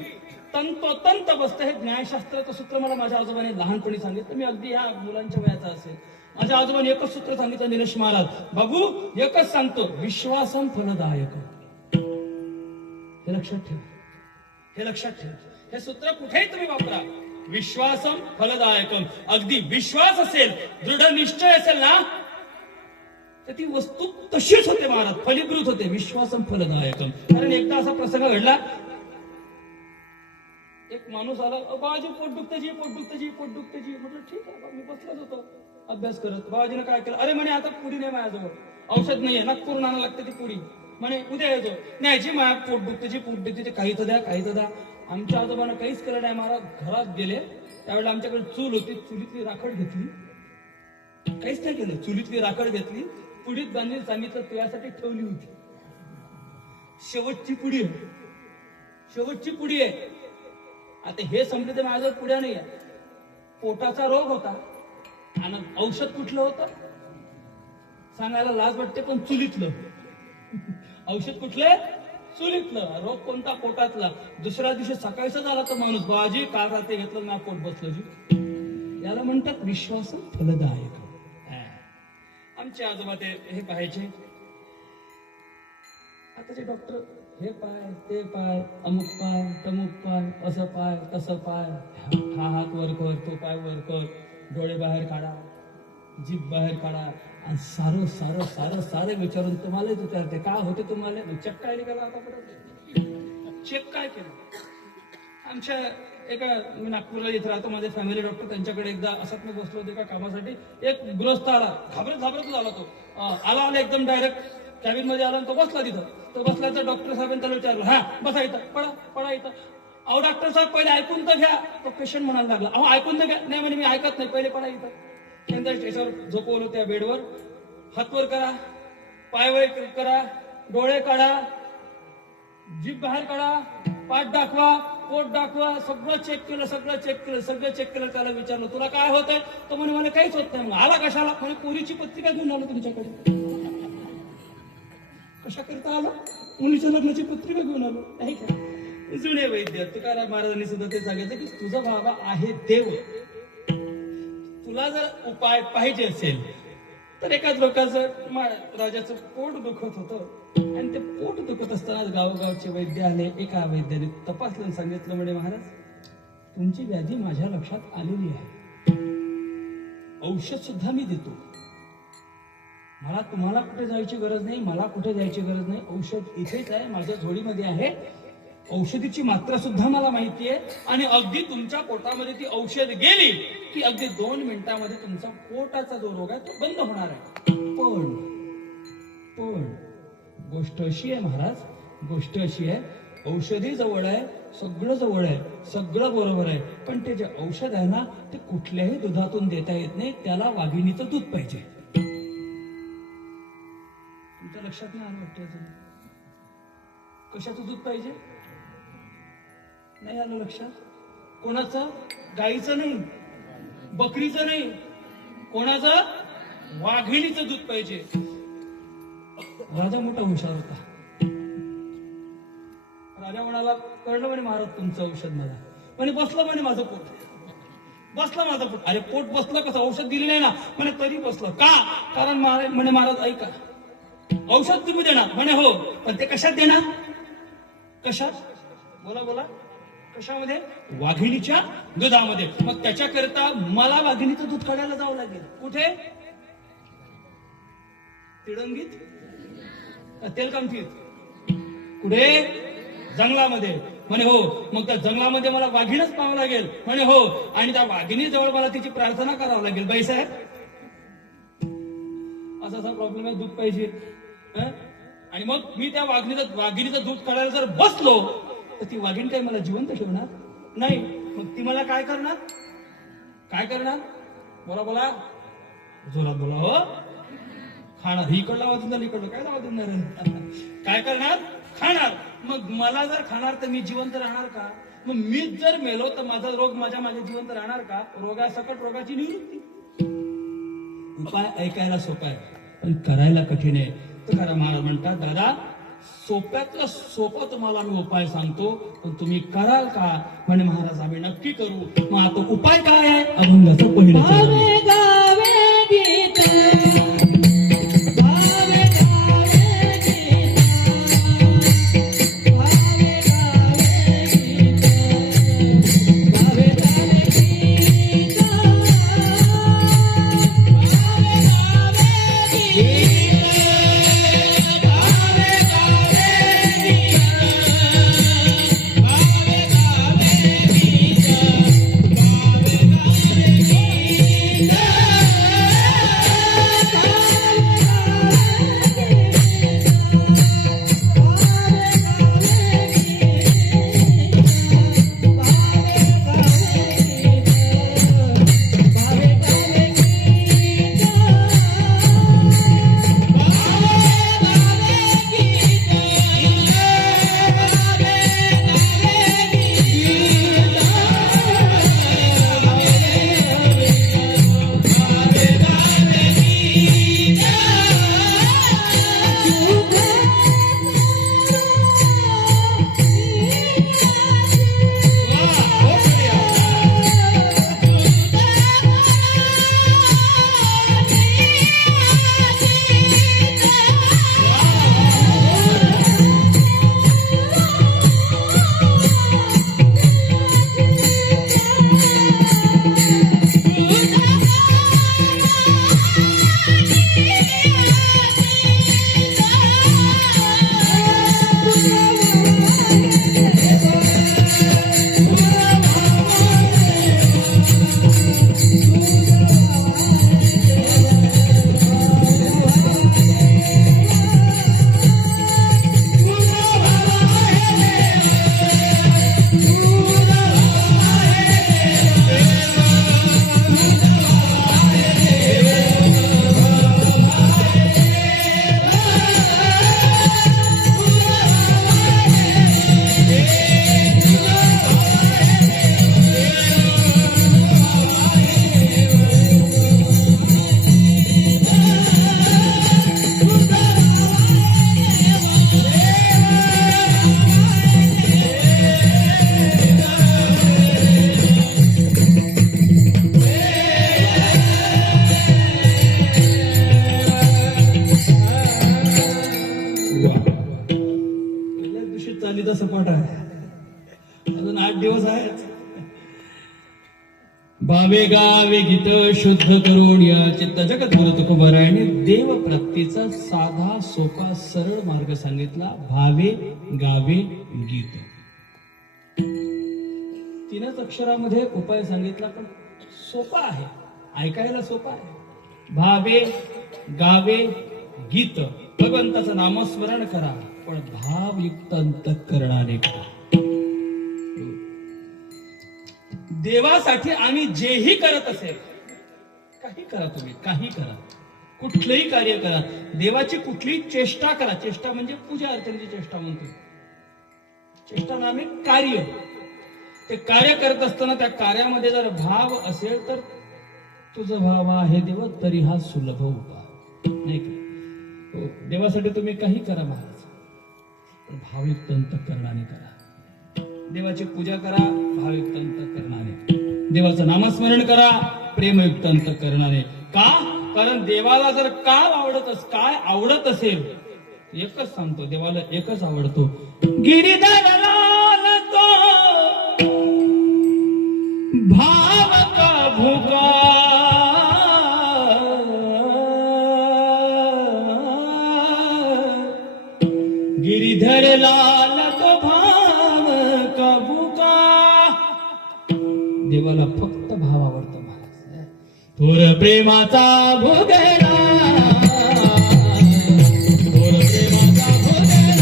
तंतोतंत बसतं. हे न्यायशास्त्राचं सूत्र मला माझ्या आजोबांनी लहानपणी सांगितलं. मी अगदी ह्या मुलांच्या वयाचा असेल. माझ्या आजोबांनी एकच सूत्र सांगितलं, निलेश महाराज, बाबू एकच सांगतो, विश्वासम फलदायक. हे लक्षात ठेव, हे लक्षात ठेव. हे सूत्र कुठेही तुम्ही वापरा, विश्वासम फलदायकम. अगदी विश्वास असेल, दृढ निश्चय असेल ना, तर ती वस्तू तशीच होते महाराज, फलीभूत होते. विश्वासम फलदायकम. कारण एकदा असा प्रसंग घडला, एक माणूस आला, बाबाजी पोट दुखतेजी, पोट दुखतेजी, पोट दुखतेजी. म्हटलं ठीक आहे, मी बसलाच होतो अभ्यास करत. बाबाजीनं काय केलं, अरे म्हणे आता पुडी नाही माझ्याजवळ, औषध नाहीये, नागपूर आणायला लागते ती पुडी. म्हणे उद्या येतो. नाही जी माझ्या पोट दुखतेजी, पोट दुखतेजी, काही तर द्या, काही तर द्या. आमच्या आजोबानं काहीच केलं नाही महाराज. घरात गेले, त्यावेळेला आमच्याकडे चूल होती, चुलीतली राखड घेतली, काहीच नाही केलं. चुलीतली राखड घेतली, पुडीत बांधून सांगितलं, तुझ्यासाठी ठेवली होती, शेवटची पुडी आहे, शेवटची पुडी आहे. आता हे संपले तर माझ्याजवळ पुड्या नाही आहे. पोटाचा रोग होता आणि औषध कुठलं होतं सांगायला लाज वाटते, पण चुलीतलं. औषध कुठलं, चुलीतलं. रोग कोणता, पोटातला. दुसऱ्या दिवशी सकाळीच झाला तो माणूस, बाजी काल रात्री घेतलं ना, पोट बसलं जी. याला म्हणतात विश्वास फलदायक. आमचे आजोबा हे पाहायचे. आताचे डॉक्टर हे पाय, ते पाय, अमुक पाय, तमुक पाय, असं पाय, तसं पाय, हा हात वर कर, तो पाय वर कर, डोळे बाहेर काढा, जीभ बाहेर काढा, आणि सारं सारं सारं सारं विचारून तुम्हालाच विचारते, काय होते तुम्हाला, चेक काय केला आतापर्यंत, चेक काय केलं. आमच्या एका, मी नागपूरला येत राहतो, माझे फॅमिली डॉक्टर, त्यांच्याकडे एकदा असंच मी बसलो होते एका कामासाठी. एक गृहस्थ आला, घाबरतच आला तो. आला एकदम डायरेक्ट कॅबिन मध्ये आला, तो बसला तिथं. तो बसला तर डॉक्टर साहेबांनी त्याला विचारलं, हा बसा इथं, पडा इथं. अहो डॉक्टर साहेब पहिले ऐकून तर घ्या. तो पेशंट म्हणायला लागला, अहो ऐकून तर घ्या. नाही म्हणे मी ऐकत नाही, पहिले पडा इथं. त्यांच्या स्टेशनवर झोपवलं त्या बेडवर. हात वर करा, पाय वर करा, डोळे काढा, जीभ बाहेर काढा, पाठ दाखवा, पोट दाखवा. सगळं चेक केलं, सगळं चेक केलं, सगळं चेक केलं. त्याला विचारलं, तुला काय होतंय. तो म्हणे मला काहीच होत नाही. मग आला कशाला. म्हणे पोरीची पत्रिका घेऊन आलो तुमच्याकडे. कशा करता आलो, मुलीच्या लग्नाची पत्रिका घेऊन आलो. नाही का, जुने वैद्य तुकाराम महाराजांनी सुद्धा ते सांगितलं की तुझा बाबा आहे देव. तुला जर उपाय पाहिजे असेल तर एकाच लोकांचं राजाचं पोट दुखत होतं, आणि ते पोट दुखत असताना गावोगावचे वैद्य आले. एका वैद्याने तपासलं, सांगितलं, म्हणे महाराज तुमची व्याधी माझ्या लक्षात आलेली आहे, औषध सुद्धा मी देतो. मला तुम्हाला कुठे जायची गरज नाही, मला कुठे जायची गरज नाही. औषध इथेच आहे, माझ्या झोळीमध्ये आहे. औषधीची मात्रा सुद्धा मला माहिती आहे, आणि अगदी तुमच्या पोटामध्ये ती औषध गेली की अगदी 2 मिनिटांमध्ये तुमचा पोटाचा जो रोग आहे तो बंद होणार आहे. पण गोष्ट अशी आहे महाराज, गोष्ट अशी आहे, औषधी जवळ आहे, सगळं जवळ आहे, सगळं बरोबर आहे, पण ते जे औषध आहे ना, ते कुठल्याही दुधातून देता येत नाही. त्याला वाघिणीचं दूध पाहिजे. तुमच्या लक्षात नाही आलं वाटतं. कशाचं दूध पाहिजे, नाही आलं लक्षात. कोणाचं, गाईचं नाही, बकरीचं नाही, कोणाचं, वाघिणीचं दूध पाहिजे. राजा मोठा हुशार होता. राजा म्हणाला, कळलं म्हणे महाराज तुमचं औषध मला. म्हणे बसलं म्हणे माझं पोट, बसलं माझं पोट. अरे पोट बसलं कसं, औषध दिली नाही ना. म्हणे तरी बसलं का, कारण म्हणे महाराज ऐका, औषध तुम्ही देणार. म्हणे हो, पण ते कशात देणार, कशात, बोला बोला, कशामध्ये, वाघिणीच्या दुधामध्ये. मग त्याच्याकरिता मला वाघिणीचं दूध काढायला जावं लागेल. कुठे, तिळंगीत, तेलकामठीत, कुठे, जंगलामध्ये. म्हणे हो, मग त्या जंगलामध्ये मला वाघिणच पाहावं लागेल. म्हणे हो, आणि त्या वाघिणी जवळ मला तिची प्रार्थना करावं लागेल. बाई साहेब असा प्रॉब्लेम आहे, दूध पाहिजे. आणि मग मी त्या वाघिणीचं दूध काढायला जर बसलो तर ती वाघीण काय मला जिवंत ठेवणार नाही. मग ती मला काय करणार, काय करणार, बोला बोला, जोरात बोला हो. खाणार, इकडला आवाज देणार, इकडलं काय आवाज देणार, काय करणार, खाणार. मग मला जर खाणार तर मी जिवंत राहणार का. मग मीच जर मेलो तर माझा रोग माझ्या जिवंत राहणार का? रोगासकट रोगाची निवृत्ती. उपाय ऐकायला सोपा आहे पण करायला कठीण आहे. तर खरा महाराज म्हणतात, दादा सोप्यातला सोपा तुम्हाला मी उपाय सांगतो पण तुम्ही कराल का? म्हणे महाराज आम्ही नक्की करू. मग आता उपाय काय आहे? अभंगाचं पहिलं चरण आहे. गावे गीत चालीचा सपाट आहे. अजून 8 दिवस आहेत. भावे गावे गीत शुद्ध करून या चित्त जगत गुरु तुकोबारायाने देव प्राप्तीचा साधा सोपा सरळ मार्ग सांगितला. भावे गावे गीत 3च अक्षरामध्ये उपाय सांगितला पण सोपा आहे, ऐकायला सोपा आहे. भावे गावे गीत, भगवंताचं नामस्मरण करा पण भावयुक्त अंतःकरणाने करा. देवासाठी आम्ही जेही करत असेल, काही करा, तुम्ही काही करा, कुठलंही कार्य करा, देवाची कुठलीही चेष्टा करा. चेष्टा म्हणजे पूजा अर्चनेची चेष्टा म्हणतो. चेष्टा नामे कार्य. ते कार्य करत असताना त्या कार्यामध्ये जर भाव असेल तर तुझं भाव आहे देव तरी हा सुलभ उपाय नाही का? हो, देवासाठी तुम्ही काही करा महाराज पण भावयुक्त अंतःकरणाने करा. देवाची पूजा करा भावयुक्त अंतःकरणाने, देवाचं नामस्मरण करा प्रेमयुक्त अंतःकरणाने. का? कारण देवाला जर काय आवडत असेल, एकच सांगतो, देवाला एकच आवडतो. गिरिधरला तो भाव का भूका गिरिधर लाल तो भाव का भूका. देवाला फक्त भाव आवडतो महाराज. थोर प्रेमाचा भोगला, थोर प्रेमाचा भोगला,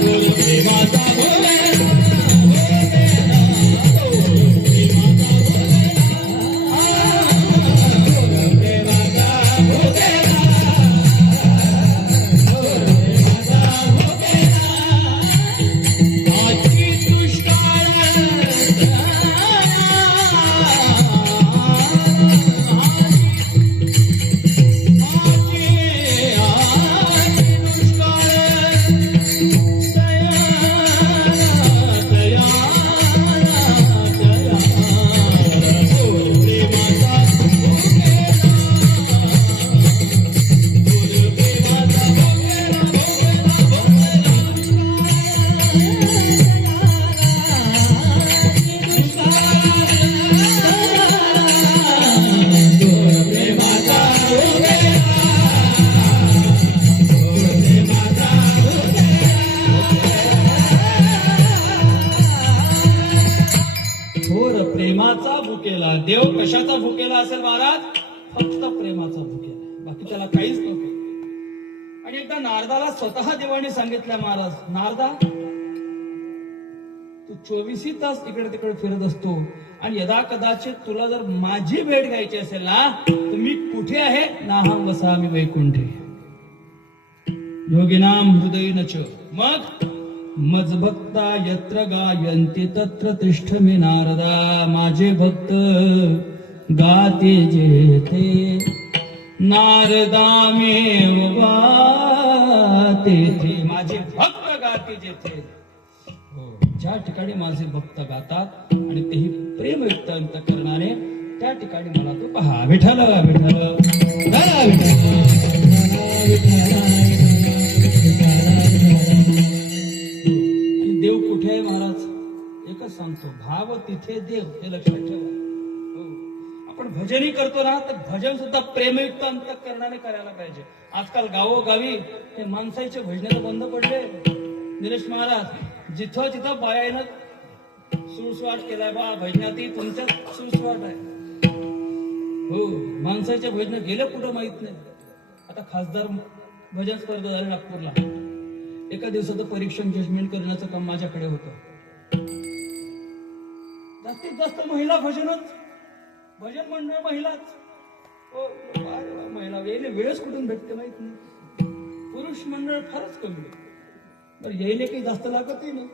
थोर प्रेमाचा भोगला, थोर प्रेमाचा भोगला. कशाचा भुकेला असेल महाराज? फक्त प्रेमाचा भुकेला, बाकी त्याला काहीच नको. आणि एकदा नारदाला स्वतः देवाने सांगितलं, महाराज नारदा, तू 24 तास इकडे तिकडे फिरत असतो आणि यदा कदाचित तुला जर माझी भेट घ्यायची असेल ना, तर मी कुठे आहे? नाहं वसामि वैकुंठे योगिनाम हृदयेन च. मग मजभक्ता यत्र गायन्ति तत्र तिष्ठमि नारदा. माझे भक्त गाते जेथे नारदामेव गाते थे. माझे भक्त गाते जेथे, ज्या ठिकाणी माझे भक्त गातात आणि तेही प्रेमयुक्त अंतःकरणाने, त्या ठिकाणी मला तो पहा. विठ्ठल विठ्ठल देव कुठे आहे महाराज? एकच सांगतो, भाव तिथे देव, हे लक्षात ठेवा. आपण भजनही करतो ना, तर भजन सुद्धा प्रेमयुक्त अंतःकरणाने करायला पाहिजे. आजकाल गावोगावी हे माणसाचे भजनाला बंद पडले. निलेश महाराज, जिथं जिथं बायानं सुळसुळाट केलाय बा भजनातही तुमच्या सुळसुळाट आहे. हो, माणसाच्या भजन गेलं कुठं माहित नाही. आता खासदार भजन स्पर्धा झाली नागपूरला. एका दिवसाचं परीक्षण जजमेंट करण्याचं काम माझ्याकडे होतं. जास्तीत जास्त महिला भजनच, भजन मंडळ महिलाच. हो, महिला वेळच कुठून भेटते माहित नाही. पुरुष मंडळ फारच कमी. बरं, यायले काही जास्त लागतही नाही.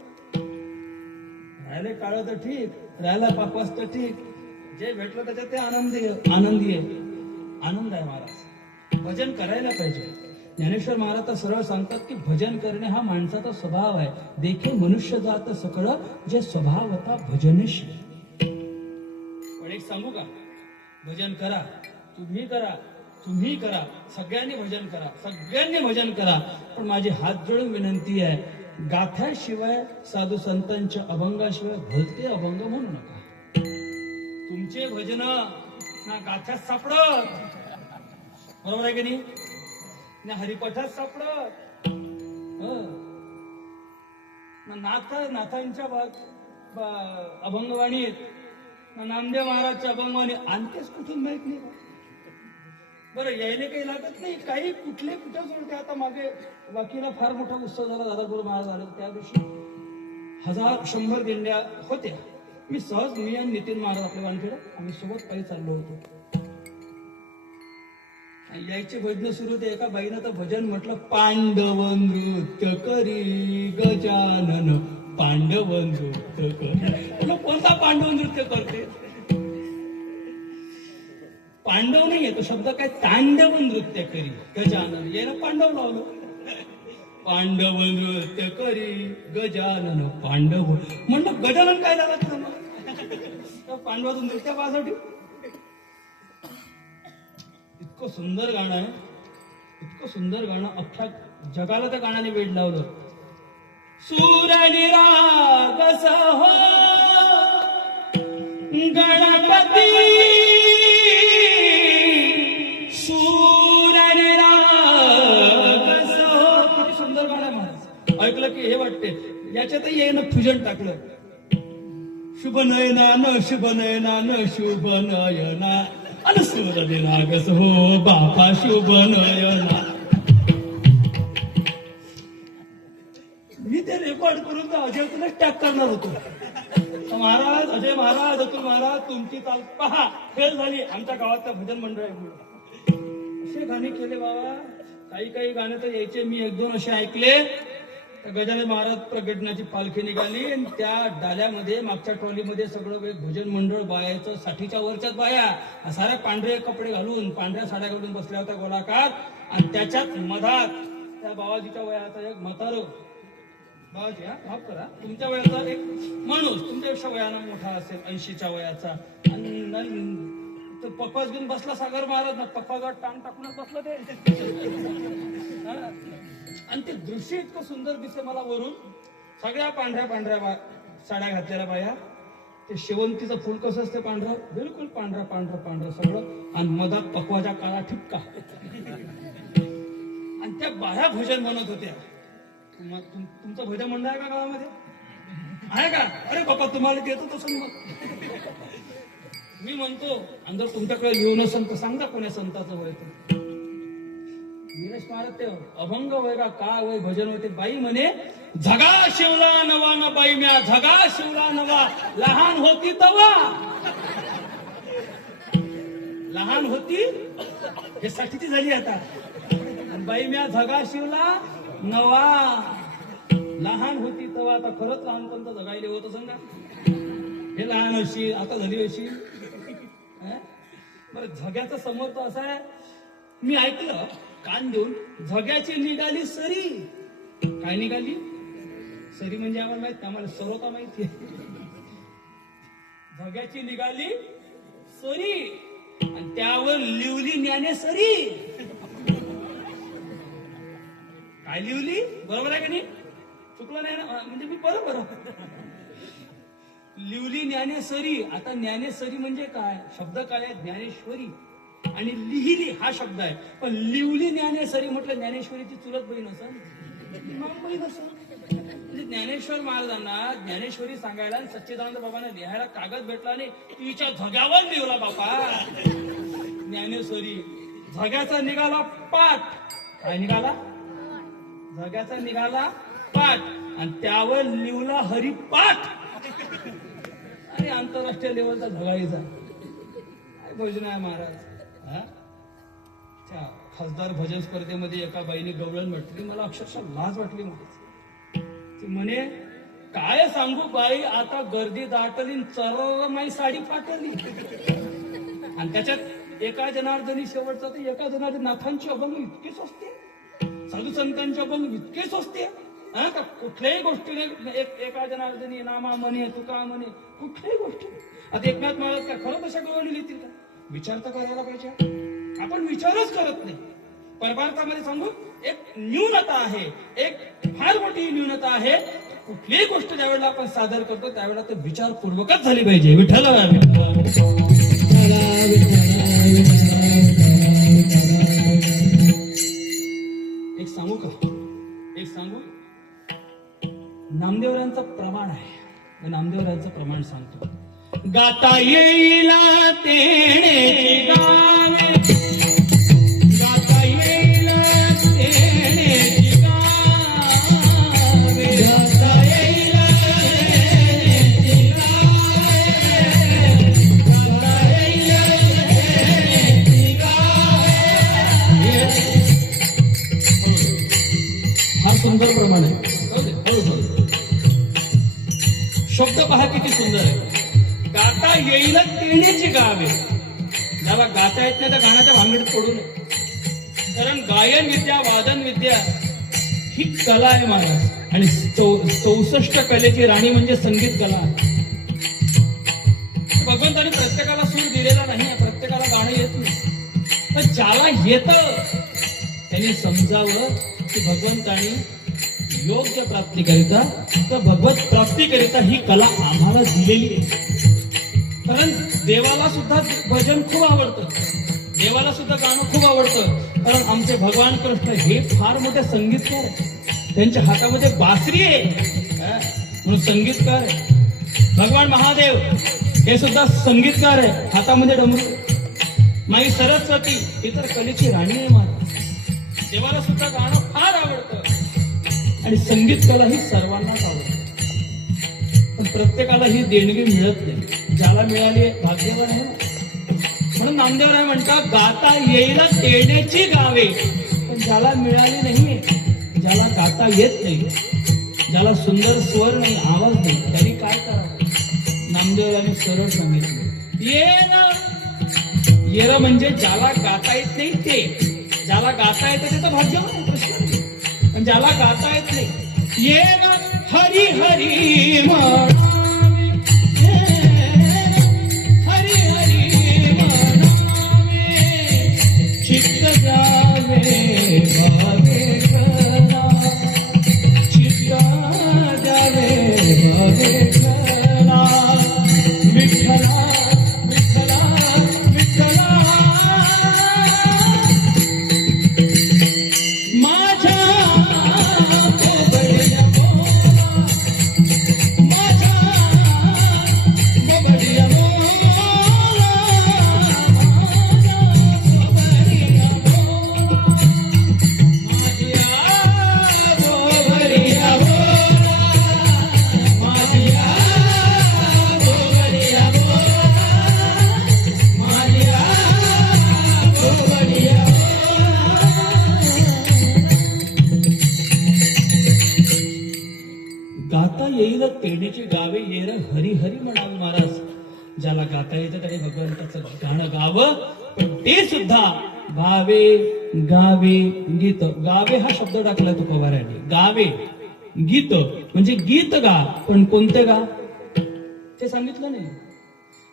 राहिले काळ तर ठीक, राहायला पाकवास तर ठीक, जे भेटलं त्याच्यात ते आनंदी आहे. आनंद आहे महाराज. भजन करायला पाहिजे. ज्ञानेश्वर महाराज तर सरळ सांगतात की भजन करणे हा माणसाचा स्वभाव आहे. देखे मनुष्य जात सकळ, जे स्वभावता भजनशी. पण एक सांगू का, भजन करा, तुम्ही करा, तुम्ही करा, सगळ्यांनी भजन करा, सगळ्यांनी भजन करा. पण माझी हात जोडून विनंती आहे, गाथ्याशिवाय, साधू संतांच्या अभंगाशिवाय भलते अभंग म्हणू नका. तुमचे भजन ना गाथ्यात सापडत, बरोबर आहे की नाही, ना हरिपाठात सापडत, ना नाथांच्या अभंगवाणीत, ना नामदेव महाराजच्या अभंगवाणी. आणतेच कुठून माहित नाही. बरं, यायला काही लागत नाही, काही कुठले कुठे जोडते. आता मागे वाकीला फार मोठा उत्सव झाला, दादागुरु महाराज आले. त्या दिवशी 100 दिंड्या होत्या. मी आणि नितीन महाराज आपले वानखेडे, आम्ही सोबत पायी चाललो होतो. यायचे भजन सुरू होते. एका बाईनं तर भजन म्हटलं, पांडव नृत्य करी गजानन, पांडव नृत्य करी. कोणता पांडव नृत्य करते? पांडव नाहीये तो शब्द, काय तांडव नृत्य करी गजानन, यानं पांडव लावलं. पांडव नृत्य करी गजानन पांडव म्हणलं, गजानन काय झालं तुला? पांडवाचं नृत्य पाहासाठी. इतकं सुंदर गाणं आहे, इतकं सुंदर गाणं, अख्ख्या जगाला त्या गाण्याने वेड लावलं. सूरनिराग हो गणपती, सुंदर गाणं महाराज. ऐकलं की हे वाटते याच्यातही येणं फ्युजन टाकलं. शुभ नयना शुभ नयना शुभ नयना सूर निरागस हो बापा शुभ नयना. मी ते रेकॉर्ड करून तर अजय तुला टॅग करणार होतो. महाराज, अजय महाराज, अतुल महाराज, तुमची चाल पहा, फेल झाली. आमच्या गावात भजन मंडळ आहे. असे गाणे केले बाबा. काही गाणे तर यायचे. मी 1-2 असे ऐकले. गजानन महाराज प्रगटण्याची पालखी निघाली आणि त्या डाल्यामध्ये, मागच्या ट्रॉलीमध्ये सगळं एक भजन मंडळ बायाचं, 60च्या वरच्याच बाया, साऱ्या पांढरे कपडे घालून, पांढऱ्या साड्या घालून बसल्या होत्या गोलाकार. आणि त्याच्यात मधात त्या बाबाजीच्या वयाचा एक म्हातारं, बाबाजी हा माफ करा, तुमच्या वयाचा एक माणूस, तुमच्यापेक्षा वयानं मोठा असेल, 80च्या वयाचा, आणि पकवास घेऊन बसला सागर महाराज ना, पकवासावर टांग टाकूनच बसलं ते. आणि ते दृश्य इतकं सुंदर दिसते मला वरून. सगळ्या पांढऱ्या साड्या घातलेल्या बाया, ते शेवंतीचं फुल कसं असते पांढरं, बिलकुल पांढरं सगळं, आणि मधात पकवाच्या काळा ठिपका. आणि त्या बाया भजन म्हणत होत्या. तुमचं भजन मंडळ आहे का गावामध्ये? आहे का? अरे बाबा, तुम्हाला देतो तसं मग. मी म्हणतो, आणि जर तुमच्याकडे लिहून असेल तर सांगा कोण्या संताचं वय ते. वीरेश महाराज ते अभंग वय का वय भजन होते. बाई म्हणे झगा शिवला नवा न बाई म्या, झगा शिवला नवा, लहान होती तवा. लहान होती हे साठीची झाली आता. आणि बाई म्या झगा शिवला नवा, लहान होती तवा. आता खरंच लहानपण तर जगायले होत असं का? हे लहान अशी आता झाली अशी. बरं, झग्याचा समोर तो असा आहे, मी ऐकलं कान देऊन, झग्याची निघाली सरी. काय निघाली सरी म्हणजे आम्हाला माहित, आम्हाला सर्वता माहिती आहे. झग्याची निघाली सरी आणि त्यावर लिवली ज्ञानेश्वरी. काय लिवली? बरोबर आहे का नाही? चुकलं नाही ना? म्हणजे मी बरोबर लिवली ज्ञानेश्वरी. आता ज्ञानेश्वरी म्हणजे काय? शब्द काय आहे? ज्ञानेश्वरी. आणि लिहिली हा शब्द आहे. पण लिवली ज्ञानेश्वरी म्हटलं ज्ञानेश्वरीची चुलत बहीण असेल, बहीण असेल. म्हणजे ज्ञानेश्वर महाराजांना ज्ञानेश्वरी सांगायला सच्चिदानंद बाबांना लिहायला कागद भेटला नाही, तिच्या झग्यावर लिवला बाबा ज्ञानेश्वरी. झग्याचा निघाला पाठ. काय निघाला? झग्याचा निघाला पाठ आणि त्यावर लिवला हरिपाठ. आणि आंतरराष्ट्रीय लेवलचा झगाईचा भजन आहे महाराज. खासदार भजन स्पर्धेमध्ये एका बाईने गवळण म्हटली, मला अक्षरशः लाज वाटली महाराज. ती म्हणे काय सांगू बाई, आता गर्दी दाटली, चरमाई साडी फाटली. आणि त्याच्यात एका जनार्दनी शेवटचा तर एका जनार्दनी नाथांची अभंग इतके स्वस्ते, साधू संतांची अभंग इतके स्वस्ते. का कुठल्याही गोष्टीने एका जनार्दनी नामा म्हणे, तुका म्हणे, कुठल्याही गोष्टी. आता एकनाथ महाराज काय खरं तशा गवळणी लिहितील का? विचार तर करायला पाहिजे. आपण विचारच करत नाही. परमार्थामध्ये सांगू, एक न्यूनता आहे, एक फार मोठी न्यूनता आहे. कुठलीही गोष्ट ज्यावेळेला आपण सादर करतो त्यावेळेला ते विचारपूर्वकच झाली पाहिजे. विठ्ठल एक सांगू का? एक सांगू, नामदेवरांचं प्रमाण आहे. नामदेवरांचं प्रमाण सांगतो. गाता येईला तेणे गावे, गाता येईला तेणे गावे, गाता येईला तेणे गावे, गाता येईला तेणे गावे. हा सुंदर प्रमाण आहे. शब्द पहा किती सुंदर आहे. गाता येईल तेणेची गावे. ज्याला गाता येत नाही त्या गाण्याच्या भांगडीत पडू नये. कारण गायन विद्या, वादन विद्या ही कला आहे महाराज. आणि 64 कलेची राणी म्हणजे संगीत कला. भगवंताने प्रत्येकाला सूर दिलेला नाही, प्रत्येकाला गाणं येत नाही. पण ज्याला येतं त्यांनी समजावं की भगवंतानी योग्य प्राप्तीकरिता तर भगवत प्राप्तीकरिता ही कला आम्हाला दिलेली आहे. कारण देवाला सुद्धा भजन खूप आवडतं, देवाला सुद्धा गाणं खूप आवडतं. कारण आमचे भगवान कृष्ण हे फार मोठे संगीतकार आहे. त्यांच्या हातामध्ये बासरी आहे म्हणून संगीतकार आहे. भगवान महादेव हे सुद्धा संगीतकार आहे, हातामध्ये डमरू. माई सरस्वती ही तर कलेची राणी आहे महाराज. देवाला सुद्धा गाणं फार आवडतं आणि संगीत कला ही सर्वांनाच आवडते. पण प्रत्येकाला ही देणगी मिळत नाही. ज्याला मिळाली भाग्यवान आहे. म्हणून नामदेवराय म्हणतात गाता येईल तेण्याची गावे. पण ज्याला मिळाली नाही, ज्याला गाता येत नाही, ज्याला सुंदर स्वर नाही, आवाज नाही, त्यांनी काय करावं? नामदेवराने सरळ सांगितलं, येर म्हणजे ज्याला गाता येत नाही ते. ज्याला गाता येतं ते तर भाग्यवान आहे, प्रश्न नाही. पण ज्याला गाता येत नाही, ये ना हरी हरी म्हणावे, हरी हरी म्हणावे, चित्त जावे भावे कला, चित्त जावे भावे कला. विठ्ठला विठ्ठला विठ्ठला माझ्या माझा तेडीची गावे येर हरी हरी म्हणावे महाराज. ज्याला गाता येतं त्याने भगवंताचं गाणं गावं, पण ते सुद्धा भावे गावे गीत. गावे हा शब्द टाकला तो पवारांनी. गावे गीत म्हणजे गीत गा, पण कोणते गा ते सांगितलं नाही.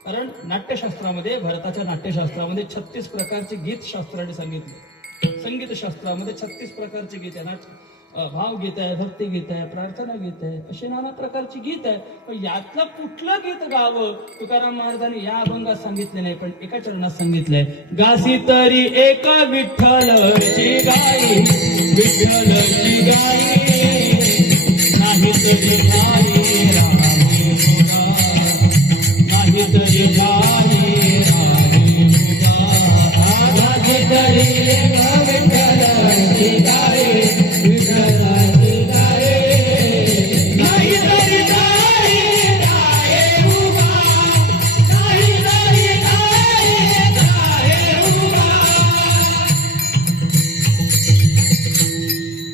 कारण नाट्यशास्त्रामध्ये, भारताच्या नाट्यशास्त्रामध्ये 36 प्रकारचे गीत शास्त्राने सांगितले. संगीत शास्त्रामध्ये 36 प्रकारचे गीत आहे. भावगीत आहे, भक्तिगीत आहे, प्रार्थना गीत आहे, असे नाना प्रकारची गीत आहे. पण यातलं कुठलं गीत गावं तुकाराम महाराजांनी या अभंगात सांगितले नाही, पण एका चरणात सांगितलंय. गासी तरी एक विठ्ठलची गाई, विठ्ठलची गाई, नाही तरी गाई राही मुगा, नाही तरी गाई राही मुगा. गासी तरी एक विठ्ठलची गाई,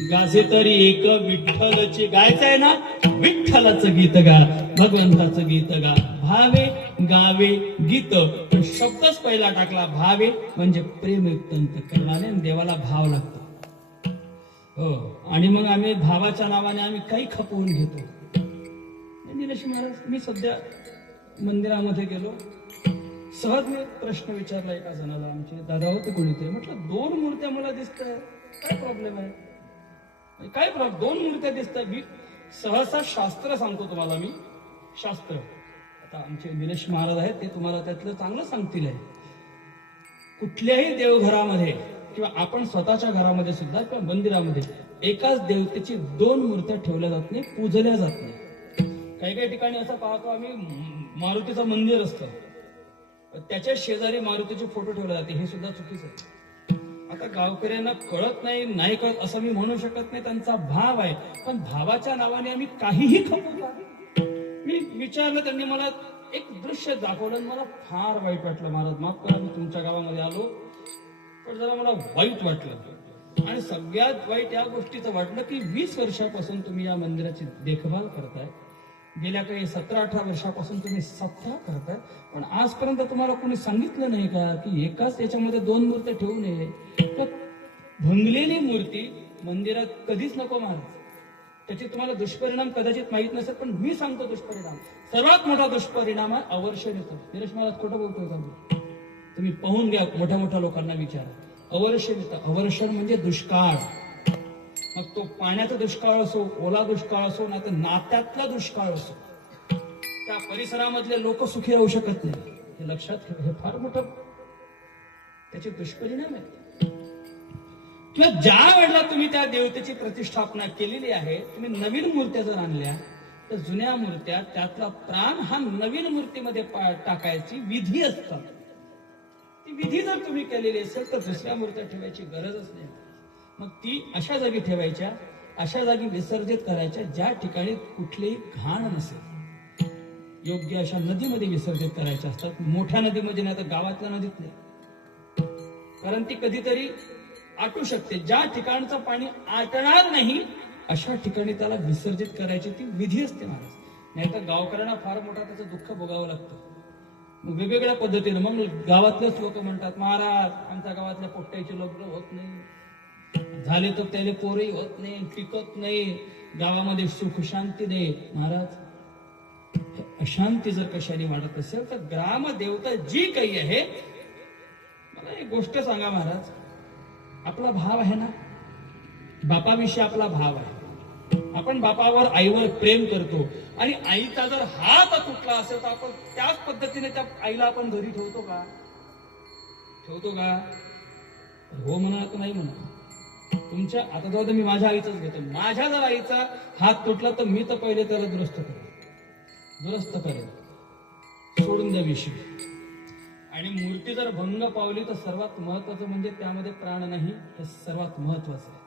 गाजे तरी एक विठ्ठलची. गायचं आहे ना, विठ्ठलाचं गीत गा, भगवंताचं गीत गा. भावे गावे गीत, पण शब्दच पहिला टाकला. भावे म्हणजे प्रेमयुक्त अंतःकरणाने देवाला भाव लागतो. हो, आणि मग आम्ही भावाच्या नावाने आम्ही काही खपवून घेतो. निलेश महाराज, मी सध्या मंदिरामध्ये गेलो, सहज मी प्रश्न विचारला एका जणाला. आमचे दादा होते कोणीतरी. म्हटलं 2 मूर्त्या मला दिसत आहे, काय प्रॉब्लेम आहे? काय प्रॉब्लेम? 2 मूर्त्या दिसत आहे. मी सहसा शास्त्र सांगतो तुम्हाला. मी शास्त्र, आता आमचे निलेश महाराज आहेत, ते तुम्हाला त्यातलं चांगलं सांगतील आहे. कुठल्याही देवघरामध्ये किंवा आपण स्वतःच्या घरामध्ये सुद्धा किंवा मंदिरामध्ये एकाच देवतेची 2 मूर्त्या ठेवल्या जात नाही, पूजल्या जात नाही. काही काही ठिकाणी असं पाहतो आम्ही, मारुतीचं मंदिर असतं, त्याच्या शेजारी मारुतीचे फोटो ठेवले जाते. हे सुद्धा चुकीचं आहे. आता गावकऱ्यांना कळत नाही कळत असं मी म्हणू शकत नाही, त्यांचा भाव आहे. पण भावाच्या नावाने आम्ही काहीही खपवतो. मी विचारलं, त्यांनी मला एक दृश्य दाखवलं, मला फार वाईट वाटलं. महाराज माफ करा, मी तुमच्या गावामध्ये आलो, पण जरा मला वाईट वाटलं. आणि सगळ्यात वाईट या गोष्टीचं वाटलं की 20 वर्षापासून तुम्ही या मंदिराची देखभाल करताय, गेल्या काही 17-18 वर्षापासून तुम्ही सप्ताह करताय, पण आजपर्यंत तुम्हाला कोणी सांगितलं नाही का की एकाच याच्यामध्ये 2 मूर्त्या ठेवू नये? भंगलेली मूर्ती मंदिरात कधीच नको महाराज. त्याचे तुम्हाला दुष्परिणाम कदाचित माहित नसेल, पण मी सांगतो दुष्परिणाम. सर्वात मोठा दुष्परिणाम आहे अवर्षण येतो. निलेश महाराज खोटं बोलतोय का? तुम्ही पाहून घ्या, मोठ्या लोकांना विचारा. अवर्षण येतं. अवर्षण म्हणजे दुष्काळ. मग तो पाण्याचा दुष्काळ असो, ओला दुष्काळ असो, नाही तर नात्यातला दुष्काळ असो, त्या परिसरामधले लोक सुखी राहू शकत नाही. हे लक्षात ठेवा, हे फार मोठं त्याचे दुष्परिणाम आहेत. किंवा ज्या वेळेला तुम्ही त्या देवतेची प्रतिष्ठापना केलेली आहे, तुम्ही नवीन मूर्त्या जर आणल्या तर जुन्या मूर्त्या, त्यातला प्राण हा नवीन मूर्तीमध्ये टाकायची विधी असतात. ती विधी जर तुम्ही केलेली असेल तर दुसऱ्या मूर्त्या ठेवायची गरजच नाही. मग ती अशा जागी ठेवायच्या, अशा जागी विसर्जित करायच्या ज्या ठिकाणी कुठलीही घाण नसेल. योग्य अशा नदीमध्ये विसर्जित करायच्या असतात. मोठ्या नदीमध्ये नाही तर गावातल्या नदीत नाही, कारण ती कधीतरी आटू शकते. ज्या ठिकाणचं पाणी आटणार नाही अशा ठिकाणी त्याला विसर्जित करायची ती विधी असते महाराज. नाही तर गावकऱ्यांना फार मोठा त्याचं दुःख भोगावं लागतं. वेगवेगळ्या पद्धतीने मग गावातलेच लोक म्हणतात, महाराज आमच्या गावातल्या पोट्ट्याची लग्न होत नाही, झाले तर त्याला पोरही होत नाही, टिकत नाही, गावामध्ये सुख शांती नाही. महाराज अशांती जर कशाने वाढत असेल तर ग्रामदेवता जी काही आहे, मला एक गोष्ट सांगा महाराज, आपला भाव आहे ना, बापाविषयी आपला भाव आहे. आपण बापावर आईवर प्रेम करतो आणि आईचा जर हात तुटला असेल तर आपण त्याच पद्धतीने त्या आईला आपण घरी ठेवतो का? हो म्हणा तर नाही म्हणा. तुमच्या आता जाऊ मी माझ्या आईचाच घेतो. माझ्या जर आईचा हात तुटला तर मी तर पहिले त्याला दुरुस्त करेन, सोडून द्या विषय. आणि मूर्ती जर भंग पावली तर सर्वात महत्वाचं म्हणजे त्यामध्ये प्राण नाही, हे सर्वात महत्वाचं आहे.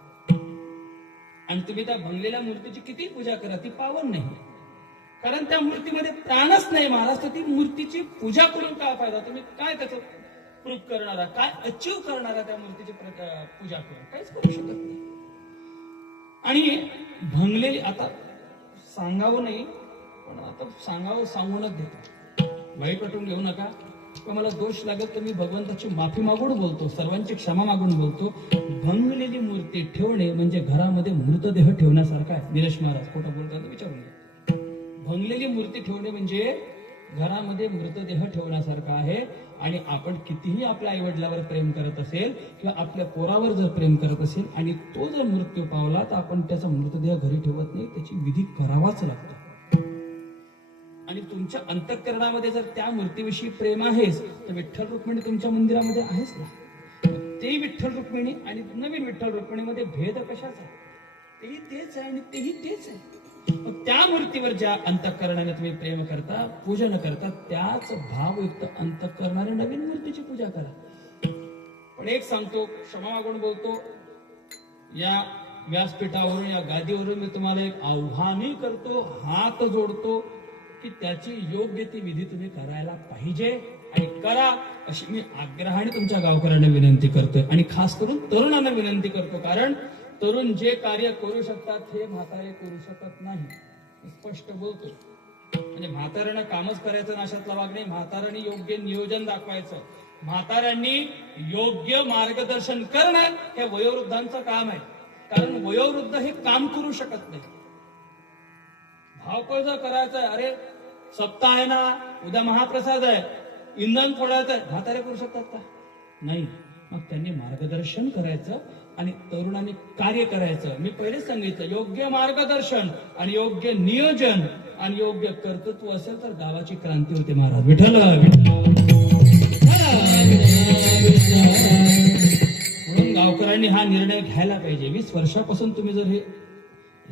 आणि तुम्ही त्या भंगलेल्या मूर्तीची किती पूजा करा, ती पावन नाही, कारण त्या मूर्तीमध्ये प्राणच नाही महाराज. तर ती मूर्तीची पूजा करून काय फायदा? तुम्ही काय त्याचं प्रूफ करणारा, काय अचीव करणारा त्या मूर्तीची पूजा करून? काहीच करू शकत नाही. आणि भंगलेली, आता सांगावं नाही पण आता सांगूनच देतो, वाईट वाटून घेऊ नका. पण मला दोष लागत तर मी भगवंताची माफी मागून बोलतो, सर्वांची क्षमा मागून बोलतो. भंगलेली मूर्ती ठेवणे म्हणजे घरामध्ये मृतदेह ठेवण्यासारखा आहे. निलेश महाराज खोटं बोलतात विचारून घ्या. भंगलेली मूर्ती ठेवणे म्हणजे घरामध्ये मृतदेह ठेवण्यासारखा आहे. आणि आपण कितीही आपल्या आईवडिलावर प्रेम करत असेल किंवा आपल्या पोरावर जर प्रेम करत असेल आणि तो जर मृत्यू पावला तर आपण त्याचा मृतदेह घरी ठेवत नाही, त्याची विधी करावाच लागतो. आणि तुमच्या अंतःकरणामध्ये जर त्या मूर्तीविषयी प्रेम आहेच तर विठ्ठल रुक्मिणी तुमच्या मंदिरामध्ये आहेच ना. तेही विठ्ठल रुक्मिणी आणि नवीन विठ्ठल रुक्मिणीमध्ये भेद कशाचा? तेही तेच आहे आणि तेही तेच आहे. मग त्या मूर्तीवर ज्या अंतःकरणाने तुम्ही प्रेम करता, पूजन करता, त्याच भावयुक्त अंतःकरणाने नवीन मूर्तीची पूजा करा. पण एक सांगतो, क्षमा मागून बोलतो, या व्यासपीठावरून, या गादीवरून मी तुम्हाला एक आव्हानही करतो, हात जोडतो की त्याची योग्य ती विधी तुम्ही करायला पाहिजे आणि करा, अशी मी आग्रहाने तुमच्या गावकऱ्यांना विनंती करतोय. आणि खास करून तरुणांना विनंती करतो, कारण तरुण जे कार्य करू शकतात हे म्हातारे करू शकत नाही. स्पष्ट बोलतो. म्हणजे म्हाताऱ्यांना कामच करायचं नाशातला भाग नाही. म्हाताऱ्यांनी योग्य नियोजन दाखवायचं, म्हाताऱ्यांनी योग्य मार्गदर्शन करणं हे वयोवृद्धांचं काम आहे. कारण वयोवृद्ध हे काम करू शकत नाही. धावपळ जर करायचं आहे, अरे सप्ताह आहे ना, उद्या महाप्रसाद आहे, इंधन फोडायचं आहे, म्हातारे करू शकतात का? नाही. मग त्यांनी मार्गदर्शन करायचं आणि तरुणांनी कार्य करायचं. मी पहिलेच सांगितलं, योग्य मार्गदर्शन आणि योग्य नियोजन आणि योग्य कर्तृत्व असेल तर गावाची क्रांती होते. महाराज विठ्ठल म्हणून गावकऱ्यांनी हा निर्णय घ्यायला पाहिजे. 20 वर्षापासून तुम्ही जर हे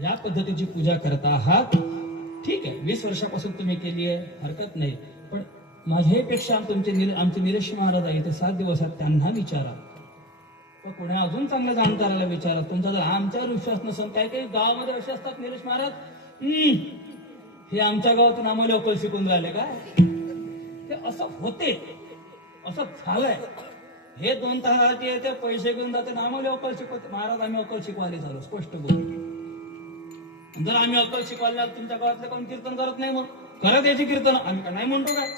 या पद्धतीची पूजा करता आहात, ठीक आहे, 20 वर्षापासून तुम्ही केली आहे, हरकत नाही. पण माझ्यापेक्षा आमचे निलेश महाराज आहे ते 7 दिवस आहेत, त्यांना विचारा. कोणी अजून चांगल्या जाणकाराला विचारा. तुमचा जर आमच्यावर विश्वास नसेल, काही काही गावामध्ये असे असतात निलेश महाराज, हे आमच्या गावातून आम्हाला अक्कल शिकून राहिले काय? ते असं होते, असं झालंय. हे 2 तासासाठी येते, पैसे घेऊन जाते, आम्हाला अक्कल शिकवते. महाराज आम्ही अक्कल शिकवायला चालू, स्पष्ट बोलतो. जर आम्ही अक्कल शिकवायला तुमच्या गावातले कोण कीर्तन करत नाही, मग करत याची कीर्तन आम्ही का नाही म्हणतो काय?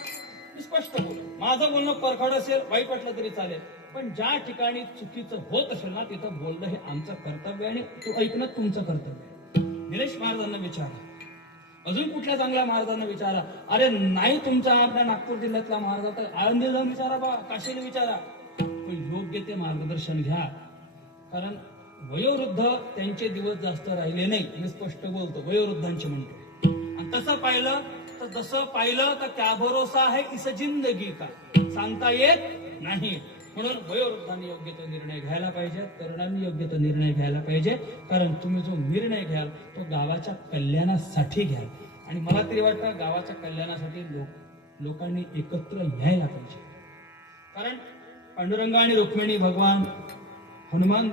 मी स्पष्ट बोल, माझं बोलणं परखड असेल, वाईट वाटलं तरी चालेल, पण ज्या ठिकाणी चुकीचं होत असेल ना तिथं बोलणं हे आमचं कर्तव्य आणि तो ऐकणं तुमचं कर्तव्य. निलेश महाराजांना विचारा, अजून कुठल्या चांगल्या महाराजांना विचारा. अरे नाही तुमचा आपल्या नागपूर जिल्ह्यातला महाराज तर आळंदीला जाऊन विचारा, बा काशीला विचारा. योग्य ते मार्गदर्शन घ्या. कारण वयोवृद्ध त्यांचे दिवस जास्त राहिले नाही, मी स्पष्ट बोलतो, वयोवृद्धांचे म्हणतो. आणि तसं पाहिलं तर जसं पाहिलं तर क्या भरोसा आहे इस जिंदगी का, सांगता येत नाही. म्हणून वयोवृद्धांनी योग्य तो निर्णय घ्यायला पाहिजे, तरुणांनी योग्य तो निर्णय घ्यायला पाहिजे. कारण तुम्ही जो निर्णय घ्याल तो गावाच्या कल्याणासाठी घ्याल. आणि मला तरी वाटतं गावाच्या कल्याणासाठी लोकांनी एकत्र यायला पाहिजे. कारण पांडुरंग आणि रुक्मिणी, भगवान हनुमान,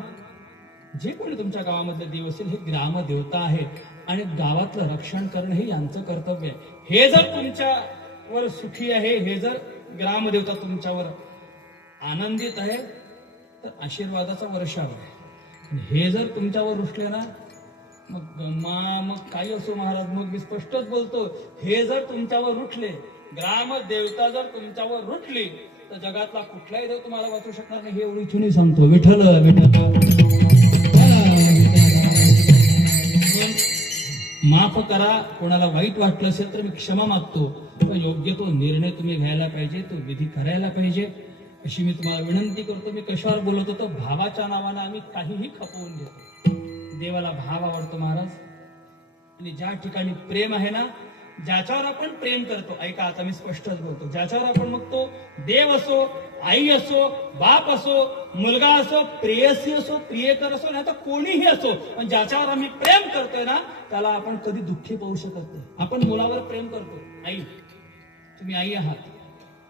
जे कोणी तुमच्या गावामधले देव असेल हे ग्रामदेवता आहेत आणि गावातलं रक्षण करणं हे यांचं कर्तव्य आहे. हे जर तुमच्यावर सुखी आहे, हे जर ग्रामदेवता तुमच्यावर आनंदित आहे तर आशीर्वादाचा वर्षाव आहे. हे जर तुमच्यावर रुसले ना मग काही असो महाराज, मग मी स्पष्टच बोलतो, हे जर तुमच्यावर रुठले, ग्रामदेवता जर तुमच्यावर रुठली तर जगातला कुठलाही देव तुम्हाला वाचू शकणार नाही. हे एवढी इच्छुनी सांगतो. विठ्ठल माफ करा, कोणाला वाईट वाटलं असेल तर मी क्षमा मागतो. पण योग्य तो निर्णय तुम्ही घ्यायला पाहिजे, तो विधी करायला पाहिजे, अशी मी तुम्हाला विनंती करतो. मी कशावर बोलत होतो? भावाच्या नावानं आम्ही काहीही खपवून घेतो. देवाला भाव आवडतो महाराज. आणि ज्या ठिकाणी प्रेम आहे ना, ज्याच्यावर आपण प्रेम करतो, ऐका आता मी स्पष्टच बोलतो, ज्याच्यावर आपण, मग तो देव असो, आई असो, बाप असो, मुलगा असो, प्रेयसी असो, प्रियकर असो, नाही तर कोणीही असो, पण ज्याच्यावर आम्ही प्रेम करतोय ना त्याला आपण कधी दुःखी पाहू शकत नाही. आपण मुलावर प्रेम करतो, आई, तुम्ही आई आहात,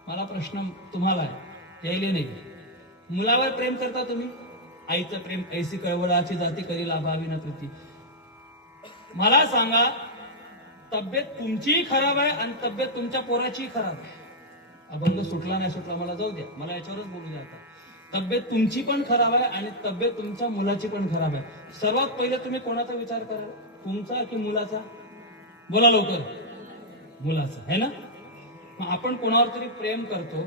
मला प्रश्न तुम्हाला आहे, यायले नाही. मुलावर प्रेम करता तुम्ही, आईचं प्रेम ऐसी कळवळाची जाती करी लाभावी ना तुझी. मला सांगा, तब्येत तुमचीही खराब आहे आणि तब्येत तुमच्या पोराचीही खराब आहे. अभंग सुटला नाही सुटला मला जाऊ द्या, मला याच्यावरच बोलू द्या. आता तब्येत तुमची पण खराब आहे आणि तब्येत तुमच्या मुलाची पण खराब आहे. सर्वात पहिले तुम्ही कोणाचा विचार करा, तुमचा की मुलाचा? बोला लवकर. मुलाचं आहे ना. मग आपण कोणावर तरी प्रेम करतो,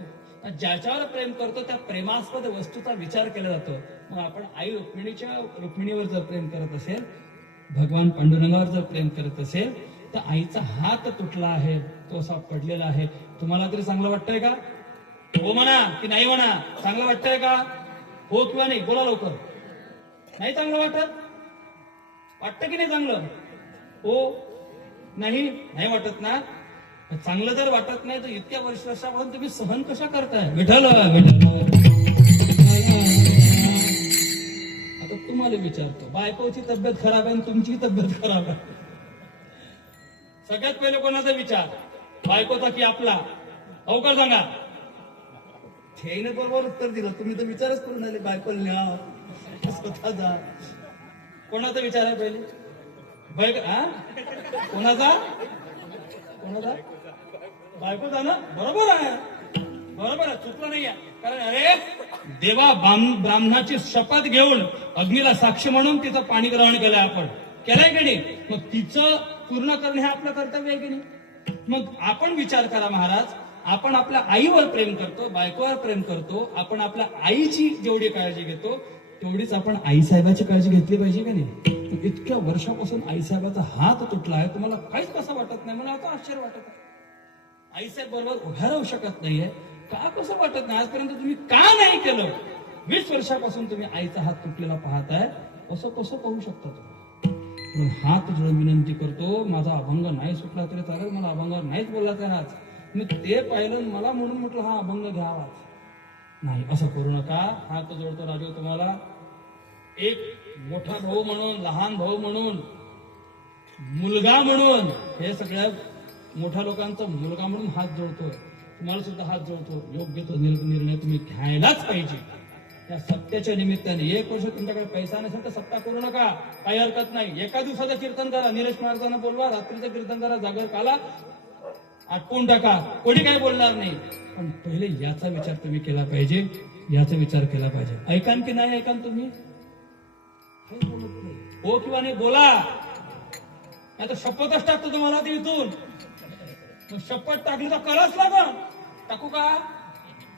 ज्याच्यावर प्रेम करतो त्या प्रेमास्पद वस्तूचा विचार केला जातो. मग आपण आई रुक्मिणीवर जर प्रेम करत असेल, भगवान पांडुरंगावर जर प्रेम करत असेल, तर आईचा हात तुटला आहे, तो असा पडलेला आहे. तुम्हाला तरी चांगलं वाटतंय का? हो म्हणा की नाही म्हणा. चांगलं वाटतंय का? हो किंवा नाही बोला लवकर. नाही चांगलं वाटत? वाटतं की नाही चांगलं? हो नाही नाही वाटत ना. चांगलं जर वाटत नाही तर इतक्या वर्षापासून तुम्ही सहन कशा करताय? विठ्ठल आता तुम्हाला विचारतो, बायकोची तब्येत खराब आहे आणि तुमची तब्येत खराब आहे. सगळ्यात पहिले कोणाचा विचार, बायकोचा की आपला? अवकाळ सांगा. ठेईने बरोबर उत्तर दिलं. तुम्ही तर विचारच करून आले, बायकोला न्या स्वतः जा. कोणाचा विचार आहे पहिले? कोणाचा? कोणाचा? बायकोचा ना. बरोबर आहे, बरोबर आहे, चुकलं नाही आहे. कारण अरे देवा ब्राह्मणाची शपथ घेऊन अग्नीला साक्ष म्हणून तिचं पाणी ग्रहण केलंय आपण, केलंय की नाही? मग तिचं पूर्ण करणे हे आपलं कर्तव्य आहे की नाही? मग आपण विचार करा महाराज, आपण आपल्या आईवर प्रेम करतो, बायकोवर प्रेम करतो, आपण आपल्या आईची जेवढी काळजी घेतो तेवढीच आपण आईसाहेबाची काळजी घेतली पाहिजे का नाही? इतक्या वर्षापासून आईसाहेबाचा हात तुटला आहे, तुम्हाला काहीच कसं वाटत नाही? मला आता आश्चर्य वाटत आहे. आईसाहेब बरोबर उभ्या राहू शकत नाहीये का? कसं वाटत नाही? आजपर्यंत तुम्ही का नाही केलं? 20 वर्षापासून तुम्ही आईचा हात तुटलेला पाहताय, असं कसं पाहू शकता तुम्ही? हात जोडून विनंती करतो, माझा अभंग नाही सुटला तरी चालेल, मला अभंगावर नाहीच बोलला त्यानं आज. मी ते पाहिलं, मला म्हणून म्हटलं हा अभंग घ्यावा. नाही, असं करू नका. हात जोडतो राजू तुम्हाला, एक मोठा भाऊ म्हणून, लहान भाऊ म्हणून, मुलगा म्हणून, हे सगळ्या मोठ्या लोकांचा मुलगा म्हणून हात जोडतोय. तुम्हाला सुद्धा हात जोडतो. योग्य तो निर्णय तुम्ही घ्यायलाच पाहिजे. त्या सत्याच्या निमित्ताने 1 वर्ष तुमच्याकडे पैसा नसेल तर सत्ता करू नका, काही हरकत नाही. एका दिवसाचं कीर्तन करा, निलेश महाराजांना बोलवा, रात्रीचं कीर्तन करा, जागर काला, आटपून टाका, कोणी काही बोलणार नाही. पण पहिले याचा विचार तुम्ही केला पाहिजे, याचा विचार केला पाहिजे. ऐकान की नाही ऐकान तुम्ही? हो किंवा नाही बोला, नाही तर शपथच टाकतो तुम्हाला ते इथून. मग शपथ टाकली तर कराच लागल. टाकू का?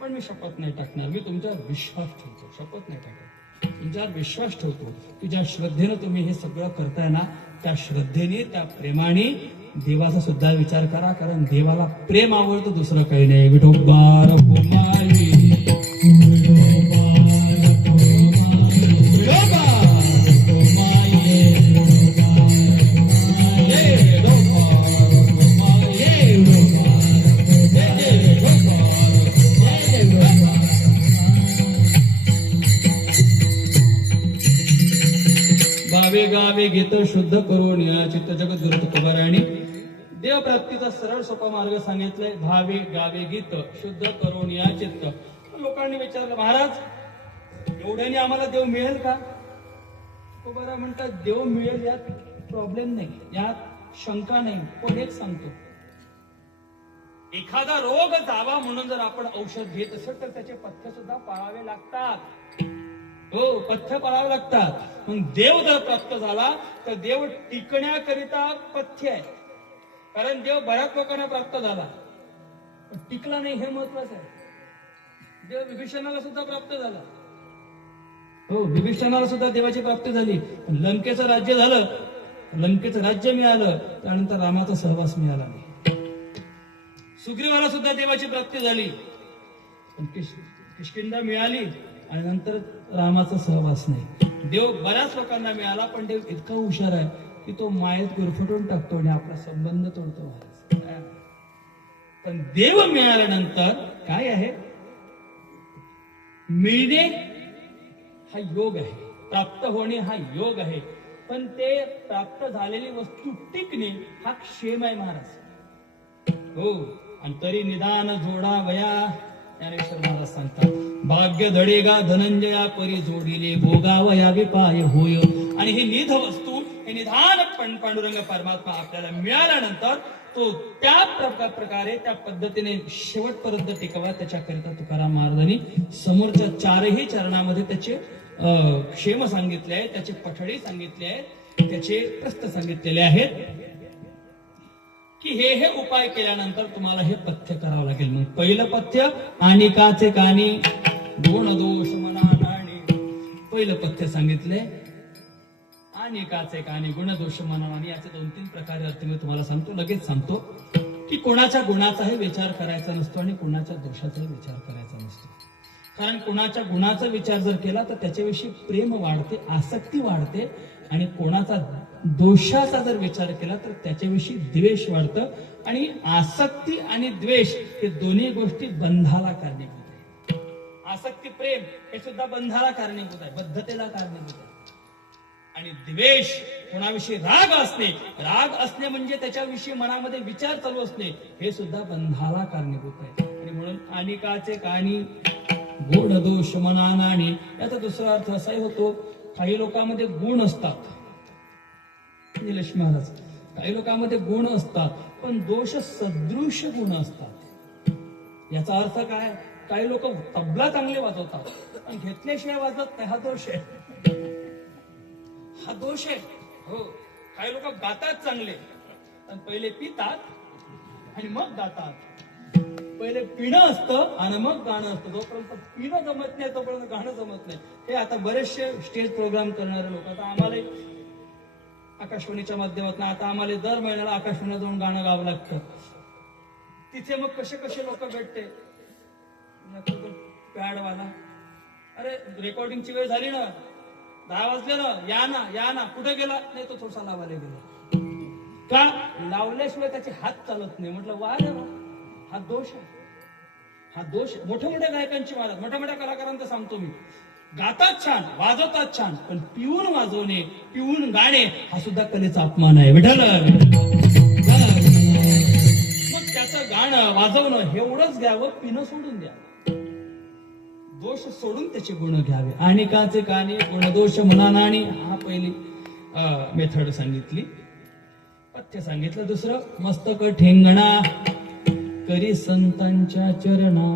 पण मी शपथ नाही टाकणार. मी तुमच्यावर विश्वास ठेवतो, शपथ नाही टाकत. तुमच्यावर विश्वास ठेवतो की ज्या श्रद्धेनं तुम्ही हे सगळं करताय ना, त्या श्रद्धेने, त्या प्रेमाने देवाचा सुद्धा विचार करा. कारण देवाला प्रेम आवडतं, दुसरं काही नाही. विठोबार पुमाई, गावे गीत शुद्ध करून या चित्त जगत गुरु तुकोबारायणी देव प्राप्तीचा सरळ सोपा मार्ग सांगितलाय. भावे गावे गीत शुद्ध करून या चित्त. लोकांनी विचारलं, महाराज एवढ्याने आम्हाला देव मिळेल का? तुकोबाराय म्हणतात, देव मिळेल यात प्रॉब्लेम नाही, यात शंका नाही. पण एक सांगतो, एखादा रोग जावा म्हणून जर आपण औषध घेत असेल तर त्याचे पथ्य सुद्धा पाळावे लागतात. हो, पथ्य पाळावे लागतात. मग देव जर प्राप्त झाला तर देव टिकण्याकरिता पथ्य आहे. कारण देव बऱ्याच लोकांना प्राप्त झाला पण टिकला नाही, हे महत्वाचं आहे. देव विभीषणाला सुद्धा प्राप्त झाला. हो, विभीषणाला सुद्धा देवाची प्राप्ती झाली. लंकेचं राज्य झालं, लंकेचं राज्य मिळालं, त्यानंतर रामाचा सहवास मिळाला नाही. सुग्रीवाला सुद्धा देवाची प्राप्ती झाली, पण किष्किंधा मिळाली आणि नंतर रामाचा सहवास नाही. देव बऱ्याच लोकांना मिळाला, पण देव इतका हुशार आहे की तो मायेत गुरफटून टाकतो आणि आपला संबंध तोडतो. पण देव मिळाल्यानंतर काय आहे? मिळणे हा योग आहे, प्राप्त होणे हा योग आहे. पण ते प्राप्त झालेली वस्तू टिकणे हा क्षेम आहे महाराज. हो, आणि तरी निदान जोडा वया, ज्ञानेश्वर महाराज सांगतात, भाग्य धडेगा धनंजया परी जोडिले भोगावया विपाय होय. आणि ही निध वस्तू, हे निधान पांडुरंग परमात्मा आपल्याला मिळाल्यानंतर तो त्या प्रकारे, त्या पद्धतीने शेवटपर्यंत टिकवा. त्याच्याकरिता तुकाराम महाराजांनी समोरच्या 4ही चरणामध्ये त्याचे क्षेम सांगितले आहे, त्याचे पठडी सांगितले आहे, त्याचे प्रस्थ सांगितलेले आहेत. की हे उपाय केल्यानंतर तुम्हाला हे पथ्य करावं लागेल. मग पहिलं पथ्य अनिकाचे कानी गुण दोष मना नाणी. पहिलं पथ्य सांगितले अनिकाचे कानी गुण दोष मना नाणी. याचे 2-3 प्रकारे अर्थ मी तुम्हाला सांगतो, लगेच सांगतो. की कोणाच्या गुणाचाही विचार करायचा नसतो आणि कोणाच्या दोषाचाही विचार करायचा नसतो. कारण कोणाच्या गुणाचा विचार जर केला तर त्याच्याविषयी प्रेम वाढते, आसक्ती वाढते. आणि कोणाचा दोषाचा जर विचार केला तर त्याच्याविषयी द्वेष वाढतं. आणि आसक्ती आणि द्वेष हे दोन्ही गोष्टी बंधाला कारणीभूत आहे. आसक्ती प्रेम हे सुद्धा बंधाला कारणीभूत आहे, बद्धतेला कारणीभूत आहे. आणि द्वेष कोणाविषयी राग असणे म्हणजे त्याच्याविषयी मनामध्ये विचार चालू असणे हे सुद्धा बंधाला कारणीभूत आहे. आणि म्हणून अनिकाचे कानी गुण दोष मना नाणी. याचा दुसरा अर्थ असाही होतो, काही लोकांमध्ये गुण असतात, निलेश महाराज, काही लोकांमध्ये गुण असतात पण दोष सदृश गुण असतात. याचा अर्थ काय? काही लोक तबला चांगले वाजवतात पण घेतल्याशिवाय वाजत नाही, हा दोष आहे. हा दोष आहे. हो, काही लोक गातात चांगले पण पहिले पितात आणि मग गातात. पहिले पिणं असतं आणि मग गाणं असतं. जोपर्यंत पिणं जमत नाही तोपर्यंत गाणं जमत नाही. हे आता बरेचसे स्टेज प्रोग्राम करणारे लोक, आता आम्हाला आकाशवाणीच्या माध्यमातून आता आम्हाला दर महिन्याला आकाशवाणीला जाऊन गाणं गावं लागतं. तिथे मग कसे कसे लोक भेटते, पॅडवाला, अरे रेकॉर्डिंगची वेळ झाली ना, 10 वाजले ना, या ना, कुठे गेला? नाही, तो थोडासा लावायला गेला. का? लावल्याशिवाय त्याचे हात चालत नाही. म्हटलं वा रे वा, हा दोष आहे. हा दोष मोठ्या मोठ्या गायकांची, महाराज मोठ्या मोठ्या कलाकारांचा सांगतो मी, गातात छान, वाजवतात छान, पण पिऊन वाजवणे, पिऊन गाणे हा सुद्धा कलेचा अपमान आहे. विठ्ठल. मग त्याचं गाणं वाजवणं एवढंच घ्यावं, पिणं सोडून द्या, दोष सोडून त्याचे गुण घ्यावे. अनिकाचे कानी गुण दोष मना नाणी. हा पहिली मेथड सांगितली, पथ्य सांगितलं. दुसरं मस्तक ठेंगणा करी संतांच्या चरणा.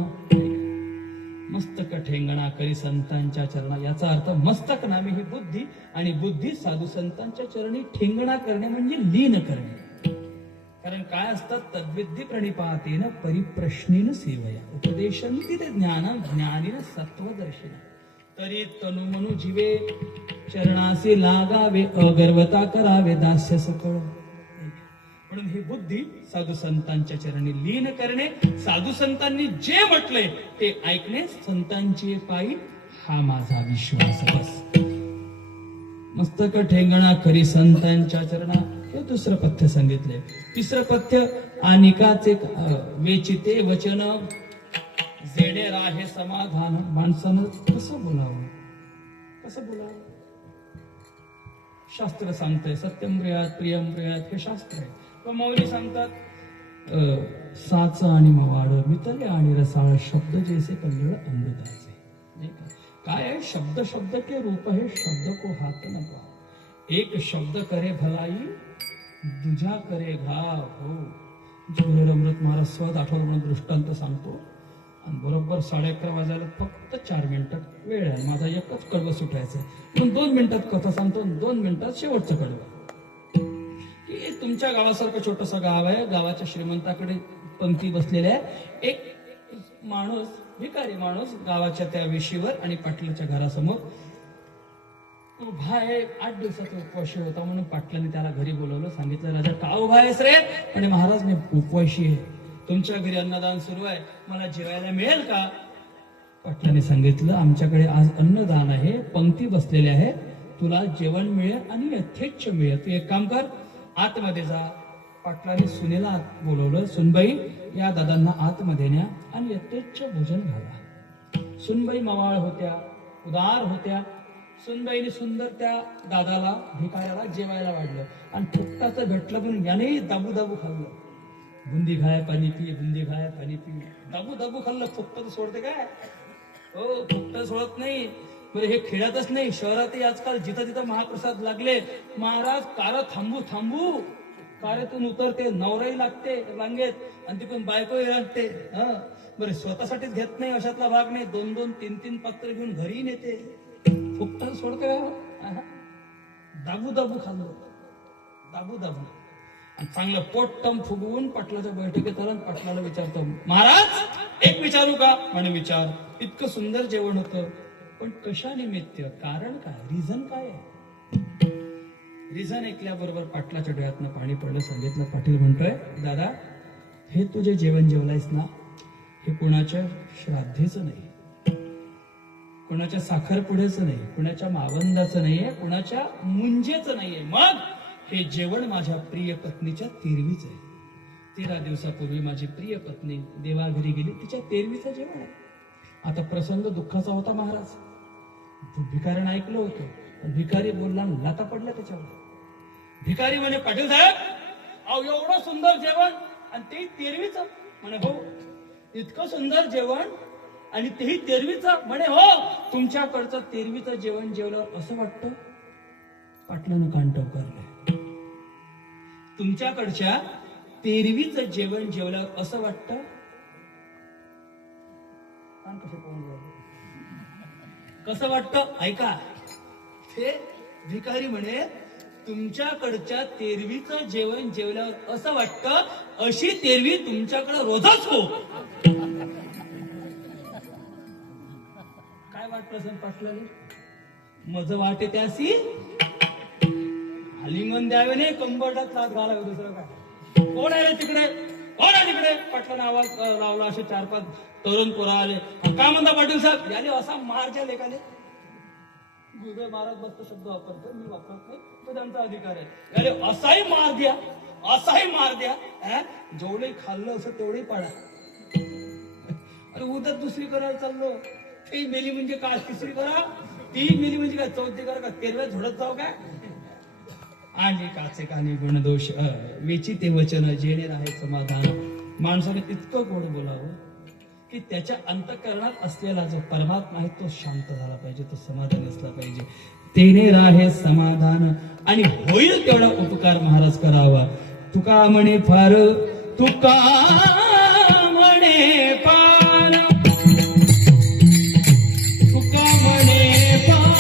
मस्तक ठेंगणा करी संतांच्या चरणा. याचा अर्थ मस्तक नामे ही बुद्धी आणि बुद्धी साधू संतांच्या चरणी ठेंगणा करणे म्हणजे लीन करणे. कारण काय असतं, तद्विद्धी प्रणिपातेन परिप्रश्नेन सेवया उपदेशंती ते ज्ञानं ज्ञानीन सत्वदर्शिन. तरी तनुमनु जीवे चरणासी लागावे अगर्वता करावे दास्य सकळ. म्हणून ही बुद्धी साधू संतांच्या चरणी लीन करणे, साधू संतांनी जे म्हटलंय ते ऐकणे, संतांची पायी हा माझा विश्वास. बस. मस्तक ठेंगणा करी संतांच्या चरणा, हे दुसरं पथ्य सांगितलंय. तिसरं पथ्य अनिकाचे वेचिते वचन जेणे राहे समाधान. माणसानं कसं बोलावं, कसं बोलावं? शास्त्र सांगतंय सत्यम ब्रियात प्रियम ब्रियात, हे शास्त्र आहे. पण मौली सांगतात साच आणि मवाड मितले आणि रसाळ शब्द जैसे कल्लड अमृताचे. काय आहे? शब्द शब्द के रूप है, शब्द को हात न पाव. एक शब्द करे भलाई, दुजा करे घाव. हो, ज्ञानेश्वर अमृत महाराज स्वत आठवलं म्हणून दृष्टांत सांगतो. आणि बरोबर 11:30 वाजायला फक्त 4 मिनिटात वेळ आहे. माझा एकच कडवं सुटायचं, पण 2 मिनिटात कथा सांगतो, 2 मिनिटात शेवटचं कडवं. की तुमच्या गावासारखं छोटंसं गाव आहे, गावाच्या श्रीमंताकडे पंक्ती बसलेल्या आहे. एक माणूस, भिकारी माणूस गावाच्या त्या वेशीवर आणि पाटलाच्या घरासमोर उभा आहे. 8 दिवसाचा उपवाशी होता म्हणून पाटलाने त्याला घरी बोलवलं. सांगितलं, राजा का उभा आहेस रे? आणि महाराज मी उपवाशी आहे, तुमच्या घरी अन्नदान सुरू आहे, मला जेवायला मिळेल का? पाटलाने सांगितलं, आमच्याकडे आज अन्नदान आहे, पंक्ती बसलेल्या आहे, तुला जेवण मिळेल आणि यथेच्छ मिळेल. तू एक काम कर, आतमध्ये जा. पाटलाने सुनेला आत बोलवलं. सुनबाई, या दादांना आतमध्ये न्या आणि यथेच्छ भोजन घाला. सुनबाई मवाळ होत्या, उदार होत्या. सुनबाईने सुंदर त्या दादाला, भिकाऱ्याला जेवायला वाढलं आणि फुकटाचं भेटलं म्हणून यानेही दाबू दाबू खाल्लं. बुंदी खाय पाणी पी, बुंदी खाय पाणी पी, दाबू दाबू खाल्लं. फुकट सोडते काय? हो, फुकट सोडत नाही. म्हणजे हे खेळतच नाही, शहरातही आजकाल जिथं तिथं महाप्रसाद लागले. महाराज कार थांबू थांबू कारेतून उतरते, नवराही लागते रांगेत आणि ती पण बायकोही लागते. बरे स्वतःसाठीच घेत नाही अशातला भाग नाही, 2-2, 3-3 पात्र घेऊन घरी नेते. फुकट सोडते. दाबू दाबू खाल्लं, दाबू दाबू. आणि चांगलं पोट्टम फुगवून पाटलाच्या बैठकीत आला आणि पाटलाला विचारतो, महाराज एक विचारू का? म्हणे विचार. इतकं सुंदर जेवण होतं, पण कशा निमित्त, कारण काय, रिझन काय आहे? रिझन ऐकल्याबरोबर पाटलाच्या डोळ्यातनं पाणी पडलं. सांगितलं. पाटील म्हणतोय, दादा हे तुझे जेवण जेवलायस ना, हे कुणाच्या श्राद्धेचं नाही, कुणाच्या साखरपुड्याचं नाही, कुणाच्या मावंदाचं नाहीये, कुणाच्या मुंजेचं नाहीये. मग हे जेवण माझ्या प्रिय पत्नीच्या तेरवीच आहे. 13 दिवसापूर्वी माझी प्रिय पत्नी देवाघरी गेली, तिच्या तेरवीचं जेवण आहे. आता प्रसंग दुःखाचा होता महाराज. भिकाऱ्यानं ऐकलं होतं, पण भिकारी बोलला, लाता पडला त्याच्यावर. भिकारी म्हणे, पाटील साहेब अहो एवढं सुंदर जेवण आणि तेही तेरवीचं. म्हणे हो, इतकं सुंदर जेवण आणि तेही तेरवीचं. म्हणे हो, तुमच्याकडचं तेरवीचं जेवण जेवलं असं वाटतं. पाटलानं कान टवकारलं. तुमच्याकडच्या तेरवीचं जेवण जेवल्यावर असं वाटतं. कसं वाटतं ऐका. ते भिकारी म्हणे, तुमच्याकडच्या तेरवीचं जेवण जेवल्यावर असं वाटतं अशी तेरवी तुमच्याकडे रोजच हो. काय वाटलं सर पाटलाने? मज वाटे त्यासी आलिंगन द्यावे नाही, कंबरटात हात घालावे, दुसरं काय. कोण आहे रे तिकडे, कोण आहे तिकडे? पाटलाने आवाज लावला. असे 4-5 तरुण पोरं आले. काय म्हणता पाटील साहेब? याने असा मार ज्या लेखाने. गुरुदेव महाराज बसतो शब्द वापरतो, मी वापरत नाही, तो त्यांचा अधिकार आहे. अरे असाही मार द्या, असाही मार द्या. जेवढे खाल्लं असं तेवढे पाडा. अरे उद्या दुसरी करायला चाललो, ती मेली म्हणजे काय, तिसरी करा, ती मेली म्हणजे काय, चौथी करा का, तेरव्या झोडत जाऊ काय? आणि काचे कानी गुणदोष वेची ते वचन जेणे राहे समाधान. माणसाने तितकं गोड बोलावं की त्याच्या अंतःकरणात असलेला जो परमात्मा आहे तो शांत झाला पाहिजे, तो समाधान असला पाहिजे. तेने राहे समाधान आणि होईल तेवढा उपकार महाराज करावा. तुका म्हणे फार, तुका म्हणे फार, तुका म्हणे फार,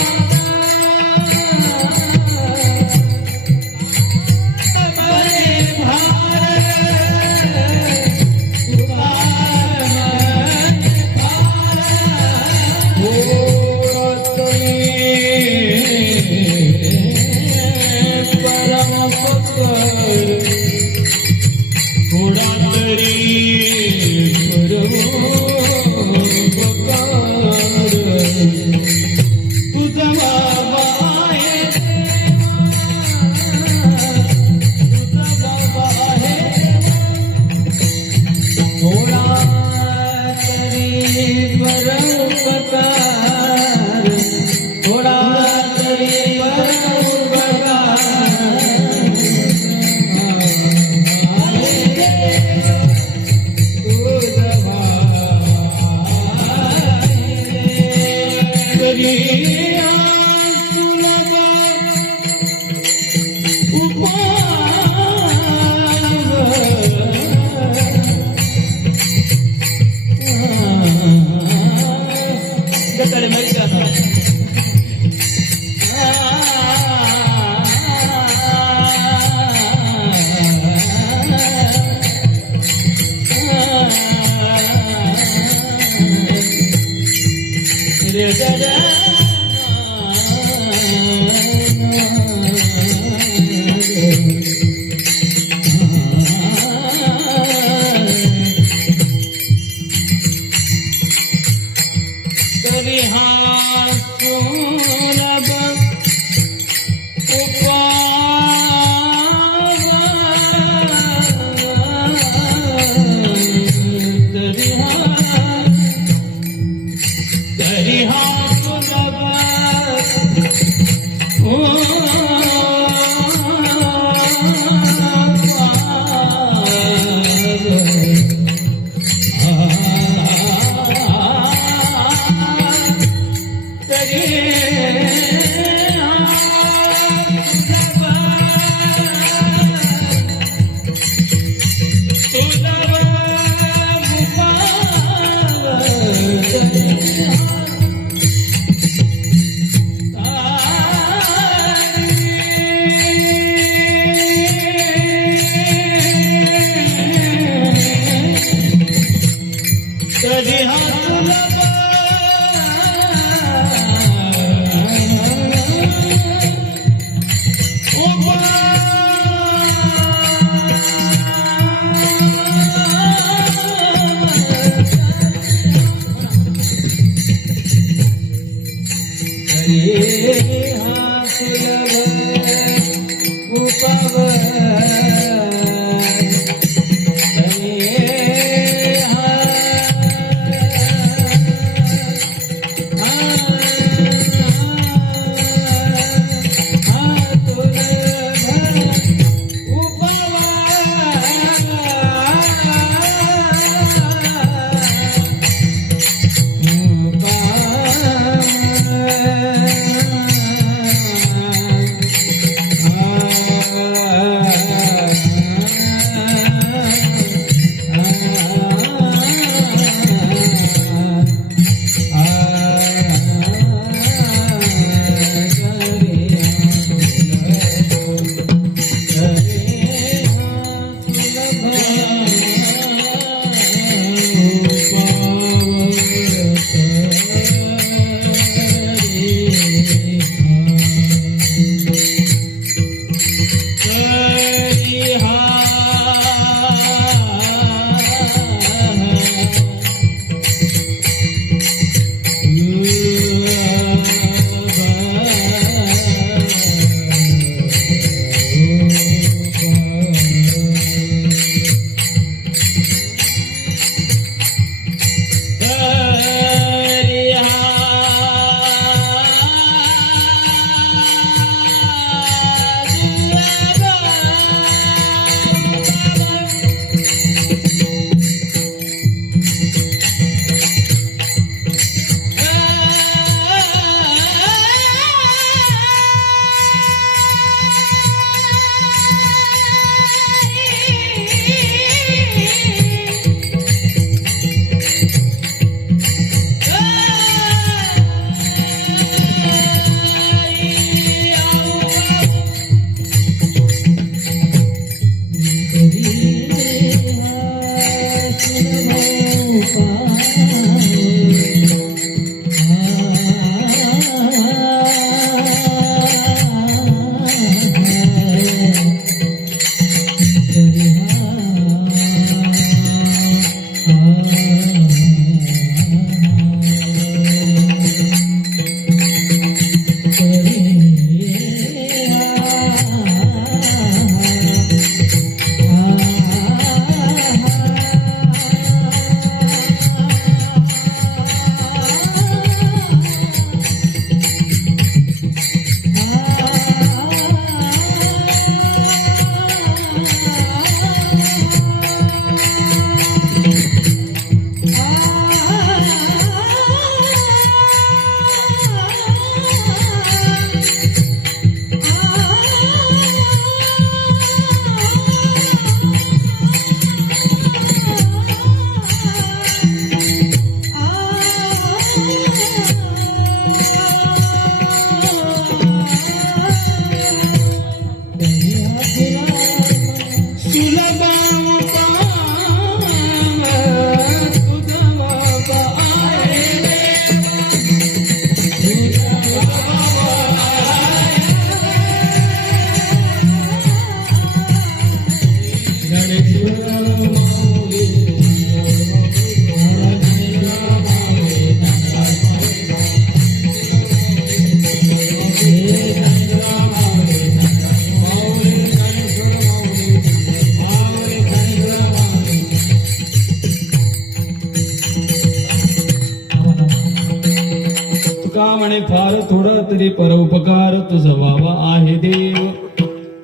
तरी परोपकार तुझा व्हावा आहे देव,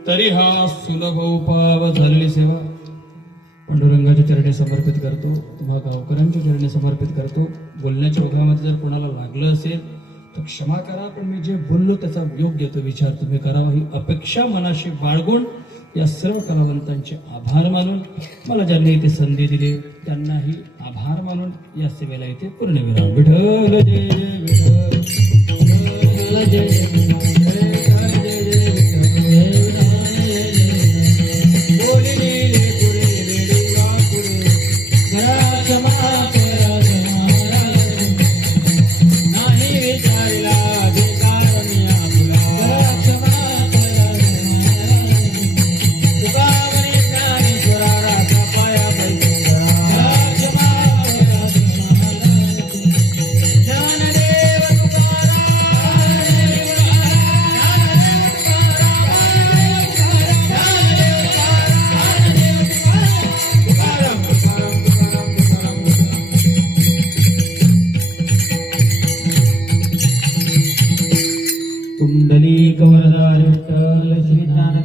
तरी हा सुलभ उपाव झालेली सेवा पांडुरंगाच्या चरणी समर्पित करतो, तुम्हा गावकऱ्यांच्या चरणी समर्पित करतो. बोलण्याच्या ओघामध्ये जर कोणाला लागलं असेल तर क्षमा करा, पण मी जे बोललो त्याचा योग्य तो विचार तुम्ही करावा ही अपेक्षा मनाशी बाळगून या सर्व कलावंतांचे आभार मानून, मला ज्यांनी इथे संधी दिली त्यांनाही आभार मानून या सेवेला इथे पूर्णविराम. विठ्ठल जय जय विठ्ठल, विठ्ठल जय जय.